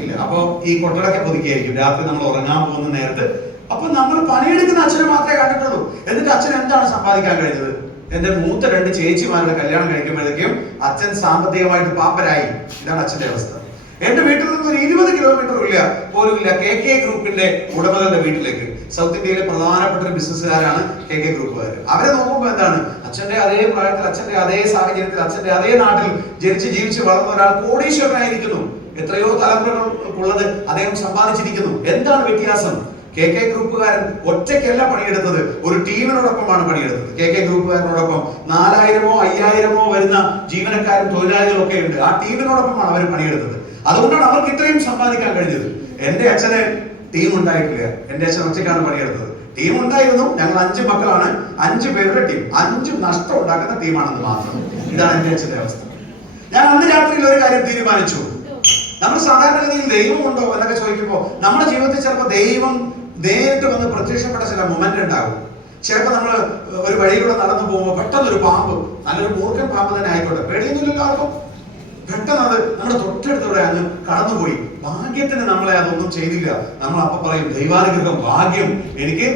ഇല്ല. അപ്പൊ ഈ കൊട്ടടക്ക പൊതിക്കായിരിക്കും രാത്രി നമ്മൾ ഉറങ്ങാൻ പോകുന്ന നേരത്ത്. അപ്പൊ നമ്മൾ പണിയെടുക്കുന്ന അച്ഛനെ മാത്രമേ കണ്ടിട്ടുള്ളൂ. എന്നിട്ട് അച്ഛൻ എന്താണ് സമ്പാദിക്കാൻ കഴിഞ്ഞത്? എന്റെ മൂത്ത 2 ചേച്ചിമാരുടെ കല്യാണം കഴിക്കുമ്പോഴേക്കും അച്ഛൻ സാമ്പത്തികമായിട്ട് പാപ്പരായി. ഇതാണ് അച്ഛന്റെ അവസ്ഥ. എന്റെ വീട്ടിൽ നിന്ന് ഒരു 20 കിലോമീറ്റർ പോലും ഇല്ല KK ഗ്രൂപ്പിന്റെ ഉടമകളുടെ വീട്ടിലേക്ക്. സൗത്ത് ഇന്ത്യയിലെ പ്രധാനപ്പെട്ട ഒരു ബിസിനസ്സുകാരാണ് KK ഗ്രൂപ്പുകാർ. അവരെ നോക്കുമ്പോൾ എന്താണ്, അച്ഛന്റെ അതേ പ്രായത്തിൽ, അച്ഛന്റെ അതേ സാഹചര്യത്തിൽ, അച്ഛന്റെ അതേ നാട്ടിൽ ജീവിച്ച് വളർന്ന ഒരാൾ കോടീശ്വരനായിരിക്കുന്നു. എത്രയോ തലമുറകൾക്കുള്ളത് അദ്ദേഹം സമ്പാദിച്ചിരിക്കുന്നു. എന്താണ് വ്യത്യാസം? KK ഗ്രൂപ്പുകാരൻ ഒറ്റയ്ക്കല്ല പണിയെടുത്തത്, ഒരു ടീമിനോടൊപ്പമാണ് പണിയെടുത്തത്. KK ഗ്രൂപ്പുകാരനോടൊപ്പം 4000-ഓ 5000-ഓ വരുന്ന ജീവനക്കാരും തൊഴിലാളികളും ഒക്കെ ഉണ്ട്. ആ ടീമിനോടൊപ്പമാണ് അവർ പണിയെടുത്തത്. അതുകൊണ്ടാണ് അവർക്ക് ഇത്രയും സമ്പാദിക്കാൻ കഴിഞ്ഞത്. എന്റെ അച്ഛന് ടീം ഉണ്ടായിട്ടില്ല. എന്റെ അച്ഛൻ ഒറ്റയ്ക്കാണ് പണിയെടുത്തത്. ടീം ഉണ്ടായിരുന്നു. ഞങ്ങൾ 5 മക്കളാണ്, 5 പേരുടെ ടീം. 5 നഷ്ടം ഉണ്ടാക്കുന്ന ടീമാണെന്ന് മാത്രം. ഇതാണ് എന്റെ അച്ഛന്റെ അവസ്ഥ. ഞാൻ അന്ന് രാത്രിയിൽ ഒരു കാര്യം തീരുമാനിച്ചു. നമ്മൾ സാധാരണഗതിയിൽ ദൈവമുണ്ടോ എന്നൊക്കെ ചോദിക്കുമ്പോൾ നമ്മുടെ ജീവിതത്തിൽ ചിലപ്പോൾ ദൈവം നേരിട്ട് വന്ന് പ്രത്യക്ഷപ്പെട്ട ചില മൊമെന്റ് ഉണ്ടാകും. ചിലപ്പോൾ നമ്മൾ ഒരു വഴിയിലൂടെ നടന്നു പോകുമ്പോൾ പെട്ടെന്നൊരു പാമ്പ്, നല്ലൊരു മൂർഖൻ പാമ്പ് തന്നെ ആയിക്കോട്ടെ, പേടിയൊന്നുമില്ലല്ലോ ആർക്കും. പെട്ടെന്ന് അത് നമ്മുടെ തൊട്ടടുത്തൂടെ അങ്ങ് കടന്നുപോയി. ഭാഗ്യത്തിന് നമ്മളെ അതൊന്നും ചെയ്തില്ല. നമ്മൾ അപ്പൊ പറയും ദൈവാനുഗ്രഹം, ഭാഗ്യം, എനിക്ക്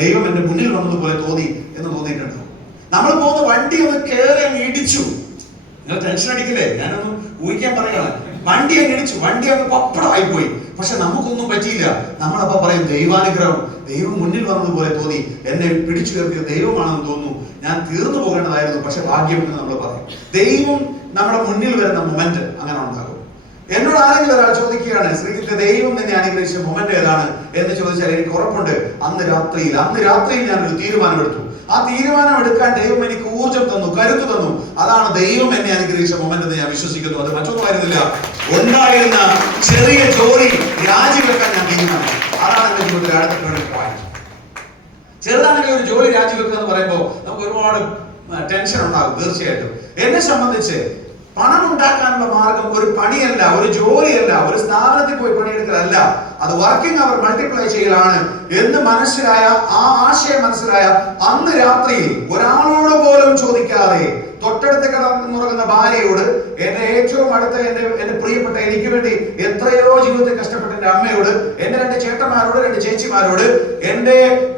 ദൈവം എന്റെ മുന്നിൽ വന്നതുപോലെ തോന്നി എന്ന് തോന്നിയിട്ടുണ്ട്. നമ്മൾ പോകുന്ന വണ്ടി ഒന്ന് കയറി അങ്ങ് ഇടിച്ചു. നിങ്ങൾ ടെൻഷൻ അടിക്കില്ലേ? ഞാനൊന്നും ഊഹിക്കാൻ പറയുകയാണ്. വണ്ടി അങ്ങ് ഇടിച്ചു, വണ്ടി അങ്ങ് പപ്പടമായി പോയി. പക്ഷെ നമുക്കൊന്നും പറ്റിയില്ല. നമ്മളപ്പോ പറയും ദൈവാനുഗ്രഹം, ദൈവം മുന്നിൽ വന്നതുപോലെ തോന്നി, എന്നെ പിടിച്ചു കയറിയ ദൈവമാണെന്ന് തോന്നുന്നു, ഞാൻ തീർന്നു പോകേണ്ടതായിരുന്നു, പക്ഷെ ഭാഗ്യം എന്ന് നമ്മൾ പറയും. ദൈവം നമ്മുടെ മുന്നിൽ വരുന്ന മൊമെന്റ് അങ്ങനെ ഉണ്ടാകും. എന്നോട് ആരെങ്കിലും ഒരാൾ ചോദിക്കുകയാണ്, ശ്രീജിത്ത് ദൈവം നിന്നെ അനുഗ്രഹിച്ച മൊമെന്റ് ഏതാണ് എന്ന് ചോദിച്ചാൽ എനിക്ക് ഉറപ്പുണ്ട്, അന്ന് രാത്രിയിൽ ഞാനൊരു തീരുമാനമെടുത്തു. ആ തീരുമാനം എടുക്കാൻ ദൈവം എനിക്ക് ഊർജം തന്നു, കരുത്ത് തന്നു. അതാണ് ദൈവം എന്നെ അനുഗ്രഹിച്ച മൊമെന്റ് എന്ന് ഞാൻ വിശ്വസിക്കുന്നു. അത് മറ്റൊന്നുമായിരുന്നില്ല, ഉണ്ടായിരുന്ന ചെറിയ ജോലി രാജിവെക്കാൻ ഞാൻ തീരുമാനിച്ചു. അതാണ് എന്റെ ജീവിതത്തിൽ അടുത്ത ടേണിംഗ് പോയിന്റ്. ചെറുതാണെങ്കിൽ ഒരു ജോലി രാജിവെക്കുക എന്ന് പറയുമ്പോൾ നമുക്ക് ഒരുപാട് ടെൻഷൻ ഉണ്ടാകും. തീർച്ചയായിട്ടും എന്നെ സംബന്ധിച്ച് പണം ഉണ്ടാക്കാനുള്ള മാർഗം ഒരു പണിയല്ല, ഒരു ജോലിയല്ല, ഒരു സ്ഥാപനത്തിൽ പോയി പണിയെടുക്കലല്ല, അത് വർക്കിംഗ് അവർ മൾട്ടിപ്ലൈ ചെയ്യലാണ് എന്ന് മനസ്സിലായ, ആ ആശയം മനസ്സിലായ അന്ന് രാത്രിയിൽ ഒരാളോട് പോലും ചോദിക്കാതെ തൊട്ടടുത്ത് കിടന്നുറങ്ങുന്ന ഭാര്യയോട്, എന്റെ ഏറ്റവും അടുത്ത എന്റെ പ്രിയപ്പെട്ട, എനിക്ക് വേണ്ടി എത്രയോ ജീവിതത്തിൽ കഷ്ടപ്പെട്ട എന്റെ അമ്മയോട്, എന്റെ 2 ചേട്ടന്മാരോട്, 2 ചേച്ചിമാരോട്, എന്റെ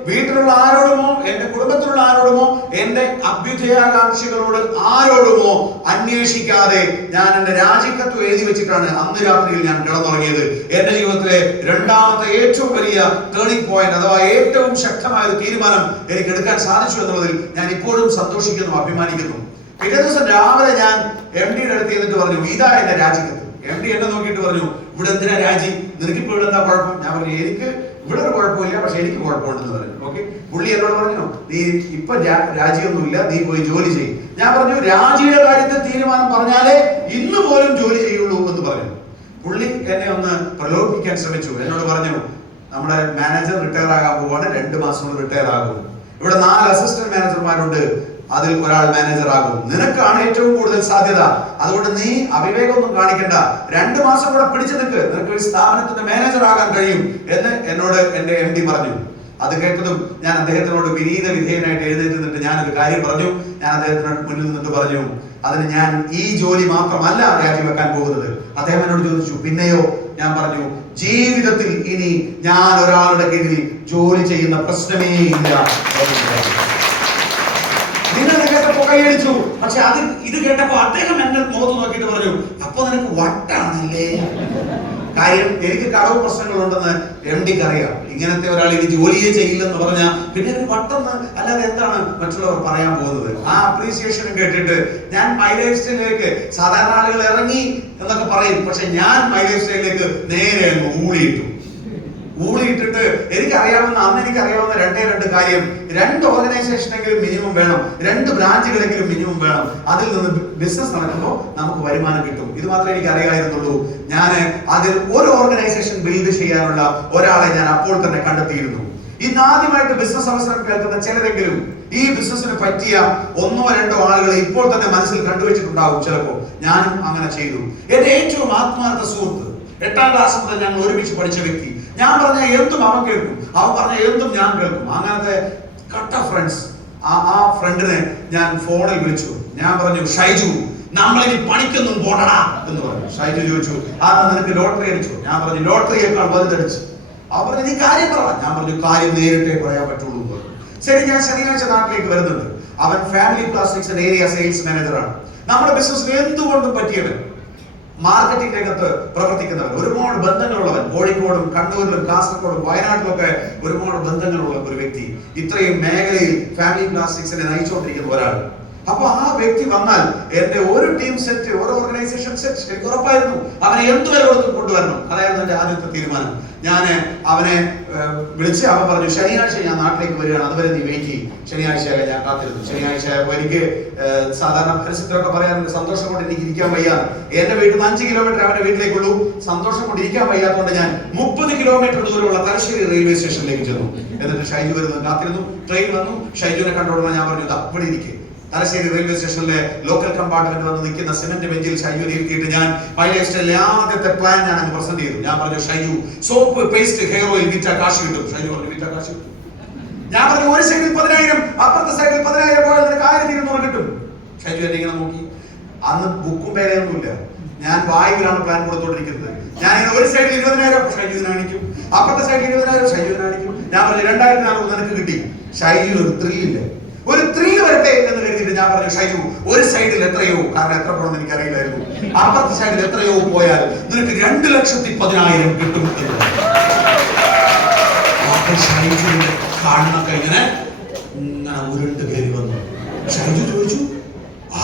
വീട്ടിലുള്ള ആരോടുമോ, എന്റെ കുടുംബത്തിലുള്ള ആരോടുമോ, എന്റെ അഭ്യുദയാകാംക്ഷികളോട് ആരോടുമോ അന്വേഷിക്കാതെ ഞാൻ എന്റെ രാജിക്കത്ത് എഴുതി വെച്ചിട്ടാണ് അന്ന് രാത്രിയിൽ ഞാൻ കിടന്നുറങ്ങിയത്. എന്റെ ജീവിതത്തിലെ രണ്ടാമത്തെ ഏറ്റവും വലിയ ടേണിംഗ് പോയിന്റ്, അഥവാ ഏറ്റവും ശക്തമായ ഒരു തീരുമാനം എനിക്ക് എടുക്കാൻ സാധിച്ചു എന്നുള്ളതിൽ ഞാൻ ഇപ്പോഴും സന്തോഷിക്കുന്നു, അഭിമാനിക്കുന്നു. പിറ്റേ ദിവസം രാവിലെ ഞാൻ MD അടുത്ത് എന്നിട്ട് പറഞ്ഞു, ഇതാ എന്റെ രാജിക്കത്ത്. MD എന്നെ നോക്കിയിട്ട് പറഞ്ഞു, ഇവിടെ എന്തിനാ രാജി, നിനക്കിപ്പോ ഇവിടെ എന്താ കുഴപ്പം? ഞാൻ പറഞ്ഞു, എനിക്ക് ഇവിടെ ഒരു കുഴപ്പമില്ല, പക്ഷെ എനിക്ക് കുഴപ്പമുണ്ടെന്ന് പറഞ്ഞു. ഓക്കെ, പുള്ളി എന്നോട് പറഞ്ഞു, നീ ഇപ്പൊ രാജിയൊന്നുമില്ല, നീ പോയി ജോലി ചെയ്യും. ഞാൻ പറഞ്ഞു, രാജിയുടെ കാര്യത്തിൽ തീരുമാനം പറഞ്ഞാലേ ഇന്ന് പോലും ജോലി ചെയ്യുള്ളൂ എന്ന് പറഞ്ഞു. പുള്ളി എന്നെ ഒന്ന് പ്രലോഭിപ്പിക്കാൻ ശ്രമിച്ചു. എന്നോട് പറഞ്ഞു, നമ്മുടെ മാനേജർ റിട്ടയർ ആകാൻ പോവാണ്, 2 മാസം കൊണ്ട് റിട്ടയർ ആകും. ഇവിടെ 4 അസിസ്റ്റന്റ് മാനേജർമാരുണ്ട്, അതിൽ ഒരാൾ മാനേജർ ആകും. നിനക്കാണ് ഏറ്റവും കൂടുതൽ സാധ്യത. അതുകൊണ്ട് നീ അവിവേകമൊന്നും കാണിക്കണ്ട, 2 മാസം കൂടെ പിടിച്ചു നിൽക്ക്, നിനക്ക് ഒരു സ്ഥാപനത്തിന്റെ മാനേജർ ആകാൻ കഴിയും എന്ന് എന്നോട് എന്റെ MD പറഞ്ഞു. അത് കേട്ടതും ഞാൻ അദ്ദേഹത്തിനോട് വിനീത വിധേയനായിട്ട് എഴുന്നേറ്റ് നിന്നിട്ട് ഞാനൊരു കാര്യം പറഞ്ഞു. ഞാൻ അദ്ദേഹത്തിന് മുന്നിൽ നിന്നിട്ട് പറഞ്ഞു, അതിന് ഞാൻ ഈ ജോലി മാത്രമല്ല രാജിവെക്കാൻ പോകുന്നത്. അദ്ദേഹം എന്നോട് ചോദിച്ചു, പിന്നെയോ? ഞാൻ പറഞ്ഞു, ജീവിതത്തിൽ ഇനി ഞാൻ ഒരാളുടെ കീഴിൽ ജോലി ചെയ്യുന്ന പ്രശ്നമേ ഇല്ല. നിങ്ങൾ കേട്ടപ്പോ കൈയടിച്ചു, പക്ഷെ ഇത് കേട്ടപ്പോ അദ്ദേഹം എന്നെ മുഖത്ത് നോക്കിയിട്ട് പറഞ്ഞു, അപ്പൊ നിനക്ക് വട്ടാണല്ലേ. കാര്യം എനിക്ക് കടവ് പ്രശ്നങ്ങളുണ്ടെന്ന് MDക്ക് അറിയാം. ഇങ്ങനത്തെ ഒരാൾ ഇനി ജോലിയെ ചെയ്യില്ലെന്ന് പറഞ്ഞാൽ പിന്നെ ഒരു വട്ടെന്ന് അല്ലാതെ എന്താണ് മറ്റുള്ളവർ പറയാൻ പോകുന്നത്? ആ അപ്രീസിയേഷനും കേട്ടിട്ട് ഞാൻ മൈ ലൈഫ് സ്റ്റൈലിലേക്ക്, സാധാരണ ആളുകൾ ഇറങ്ങി എന്നൊക്കെ പറയും, പക്ഷെ ഞാൻ മൈ ലൈഫ് സ്റ്റൈലിലേക്ക് നേരെ അങ്ങ് ഊളിയിട്ടിട്ട് എനിക്കറിയാവുന്ന, അന്ന് എനിക്കറിയാവുന്ന 2 കാര്യം, 2 ഓർഗനൈസേഷനെങ്കിലും മിനിമം വേണം, 2 ബ്രാഞ്ചുകളെങ്കിലും മിനിമം വേണം. അതിൽ നിന്ന് ബിസിനസ് നടക്കുമ്പോൾ നമുക്ക് വരുമാനം കിട്ടും. ഇത് മാത്രമേ എനിക്ക് അറിയാമായിരുന്നുള്ളൂ. ഞാൻ അതിൽ ഒരു ഓർഗനൈസേഷൻ ബിൽഡ് ചെയ്യാനുള്ള ഒരാളെ ഞാൻ അപ്പോൾ തന്നെ കണ്ടെത്തിയിരുന്നു. ഇന്ന് ആദ്യമായിട്ട് ബിസിനസ് അവസരം കേൾക്കുന്ന ചിലരെങ്കിലും ഈ ബിസിനസ്സിന് പറ്റിയ 1-2 ആളുകളെ ഇപ്പോൾ തന്നെ മനസ്സിൽ കണ്ടുവച്ചിട്ടുണ്ടാകും. ചിലപ്പോൾ ഞാനും അങ്ങനെ ചെയ്തു. എന്റെ ഏറ്റവും ആത്മാർത്ഥ സുഹൃത്ത്, 8ാം ക്ലാസ് മുതൽ ഞങ്ങൾ ഒരുമിച്ച് പഠിച്ച വ്യക്തി, ഞാൻ പറഞ്ഞ എന്തും അവൻ കേൾക്കും, അവൻ പറഞ്ഞ എന്തും ഞാൻ കേൾക്കും. അങ്ങനത്തെ കട്ട ഫ്രണ്ട്സ്. ആ ഫ്രണ്ടിനെ ഞാൻ ഫോണിൽ വിളിച്ചു. ഞാൻ പറഞ്ഞു, ഷൈജു, നമ്മളിനി പണിക്കൊന്നും പോടടാ എന്ന് പറഞ്ഞു. ഷൈജു ചോദിച്ചു, അന്ന് നിനക്ക് ലോട്ടറി അടിച്ചു? ഞാൻ പറഞ്ഞു, ലോട്ടറിയേക്കാൾ വലുതടിച്ചു. അവൻ പറഞ്ഞു, നീ കാര്യം പറ. ഞാൻ പറഞ്ഞു, കാര്യം നേരിട്ടേ പറയാൻ പറ്റുള്ളൂ എന്ന് പറഞ്ഞു. ശരി, ഞാൻ ശനിയാഴ്ച നാട്ടിലേക്ക് വരുന്നുണ്ട്. അവൻ ഫാമിലി പ്ലാസ്റ്റിക്സ് ഏരിയ സെയിൽസ് മാനേജറാണ്. നമ്മുടെ ബിസിനസ്സിന് എന്തുകൊണ്ടും പറ്റിയവൻ, മാർക്കറ്റിംഗ് രംഗത്ത് പ്രവർത്തിക്കുന്നവൻ, ഒരുപാട് ബന്ധങ്ങളുള്ളവൻ, കോഴിക്കോടും കണ്ണൂരിലും കാസർഗോഡും വയനാട്ടിലൊക്കെ ഒരുപാട് ബന്ധങ്ങളുള്ള ഒരു വ്യക്തി. ഇത്രയും മേഖലയിൽ ഫാമിലി പ്ലാസ്റ്റിക്സിനെ നയിച്ചുകൊണ്ടിരിക്കുന്ന ഒരാൾ. അപ്പൊ ആ വ്യക്തി വന്നാൽ എന്റെ ഒരു ടീം സെറ്റ്, ഒരു ഓർഗനൈസേഷൻ സെറ്റ് എനിക്ക് ഉറപ്പായിരുന്നു. അവനെ എന്തുവരെ കൊടുത്ത് കൊണ്ടുവരണം, അതായിരുന്നു എന്റെ ആദ്യത്തെ തീരുമാനം. ഞാൻ അവനെ വിളിച്ച് അവൻ പറഞ്ഞു, ശനിയാഴ്ച ഞാൻ നാട്ടിലേക്ക് വരികയാണ്, അതുവരെ നീ വെയിറ്റ് ചെയ്യും. ശനിയാഴ്ച ഞാൻ കാത്തിരുന്നു. ശനിയാഴ്ച എനിക്ക് സാധാരണ പരിസരത്തിലൊക്കെ പറയാറുണ്ട്, സന്തോഷം കൊണ്ട് എനിക്ക് ഇരിക്കാൻ വയ്യ. എന്റെ വീട്ടിൽ നിന്ന് 5 കിലോമീറ്റർ അവന്റെ വീട്ടിലേക്കുള്ളൂ. സന്തോഷം കൊണ്ട് ഇരിക്കാൻ വയ്യാത്തതുകൊണ്ട് ഞാൻ 30 കിലോമീറ്റർ ദൂരമുള്ള തലശ്ശേരി റെയിൽവേ സ്റ്റേഷനിലേക്ക് ചെന്നു. എന്നിട്ട് ഷൈജു വരുന്നത് കാത്തിരുന്നു. ട്രെയിൻ വന്നു. ഷൈജുവിനെ കണ്ടോടുന്ന ഞാൻ പറഞ്ഞു, ഇവിടെ ഇരിക്കും. തലശ്ശേരി റെയിൽവേ സ്റ്റേഷനിലെ ലോക്കൽ കമ്പാർട്ട്മെന്റ് വന്ന് നിൽക്കുന്ന സിമന്റ് ബെഞ്ചിൽ ഷൈജു ഇരുത്തിയിട്ട് ഞാൻ മൈ ലൈഫ് സ്റ്റൈലിലെ ആദ്യത്തെ പ്ലാൻ ഞാൻ അങ്ങ് പ്രസന്റ് ചെയ്തു. ഞാൻ പറഞ്ഞു, Shaiju, soap, paste, hair oil വിറ്റാ കാശ് കിട്ടും. ഷൈജു പറഞ്ഞു, വിറ്റാ കാശ് കിട്ടും. ഞാൻ പറഞ്ഞു, ഒരു സൈഡിൽ 10,000, അപ്പുറത്തെ സൈഡിൽ 10,000 പോയാൽ നിനക്ക് 1,200 കിട്ടും. ഷൈജു എന്നെ ഇങ്ങനെ നോക്കി. അന്ന് ബുക്കും പേരെയൊന്നുമില്ല. ഞാൻ വായുവിലാണ് പ്ലാൻ കൊടുത്തോണ്ടിരിക്കുന്നത്. ഞാൻ ഒരു സൈഡിൽ 20,000 ഷൈജുവിന് കാണിക്കും, അപ്പുറത്തെ സൈഡിൽ 20,000 ഷൈജുവിന് കാണിക്കും. ഞാൻ പറഞ്ഞു 2,000 നിനക്ക് കിട്ടി. ഷൈജു ഒരു ത്രില്ലില്ല, ഒരു ത്രില്ല് വരട്ടെ എന്ന് കരുതിയിട്ട് ഞാൻ പറഞ്ഞു ഷൈജു ഒരു സൈഡിൽ എത്രയോ, കാരണം എത്ര പോകണമെന്ന് എനിക്കറിയില്ലായിരുന്നു, അപ്പുറത്തെ സൈഡിൽ എത്രയോ പോയാൽ നിനക്ക് 2,10,000 കിട്ടും. ഷൈജുവിന്റെ കണ്ണൊക്കെ ഇങ്ങനെ ഉരുണ്ട് കയറി വന്നു. ഷൈജു ചോദിച്ചു,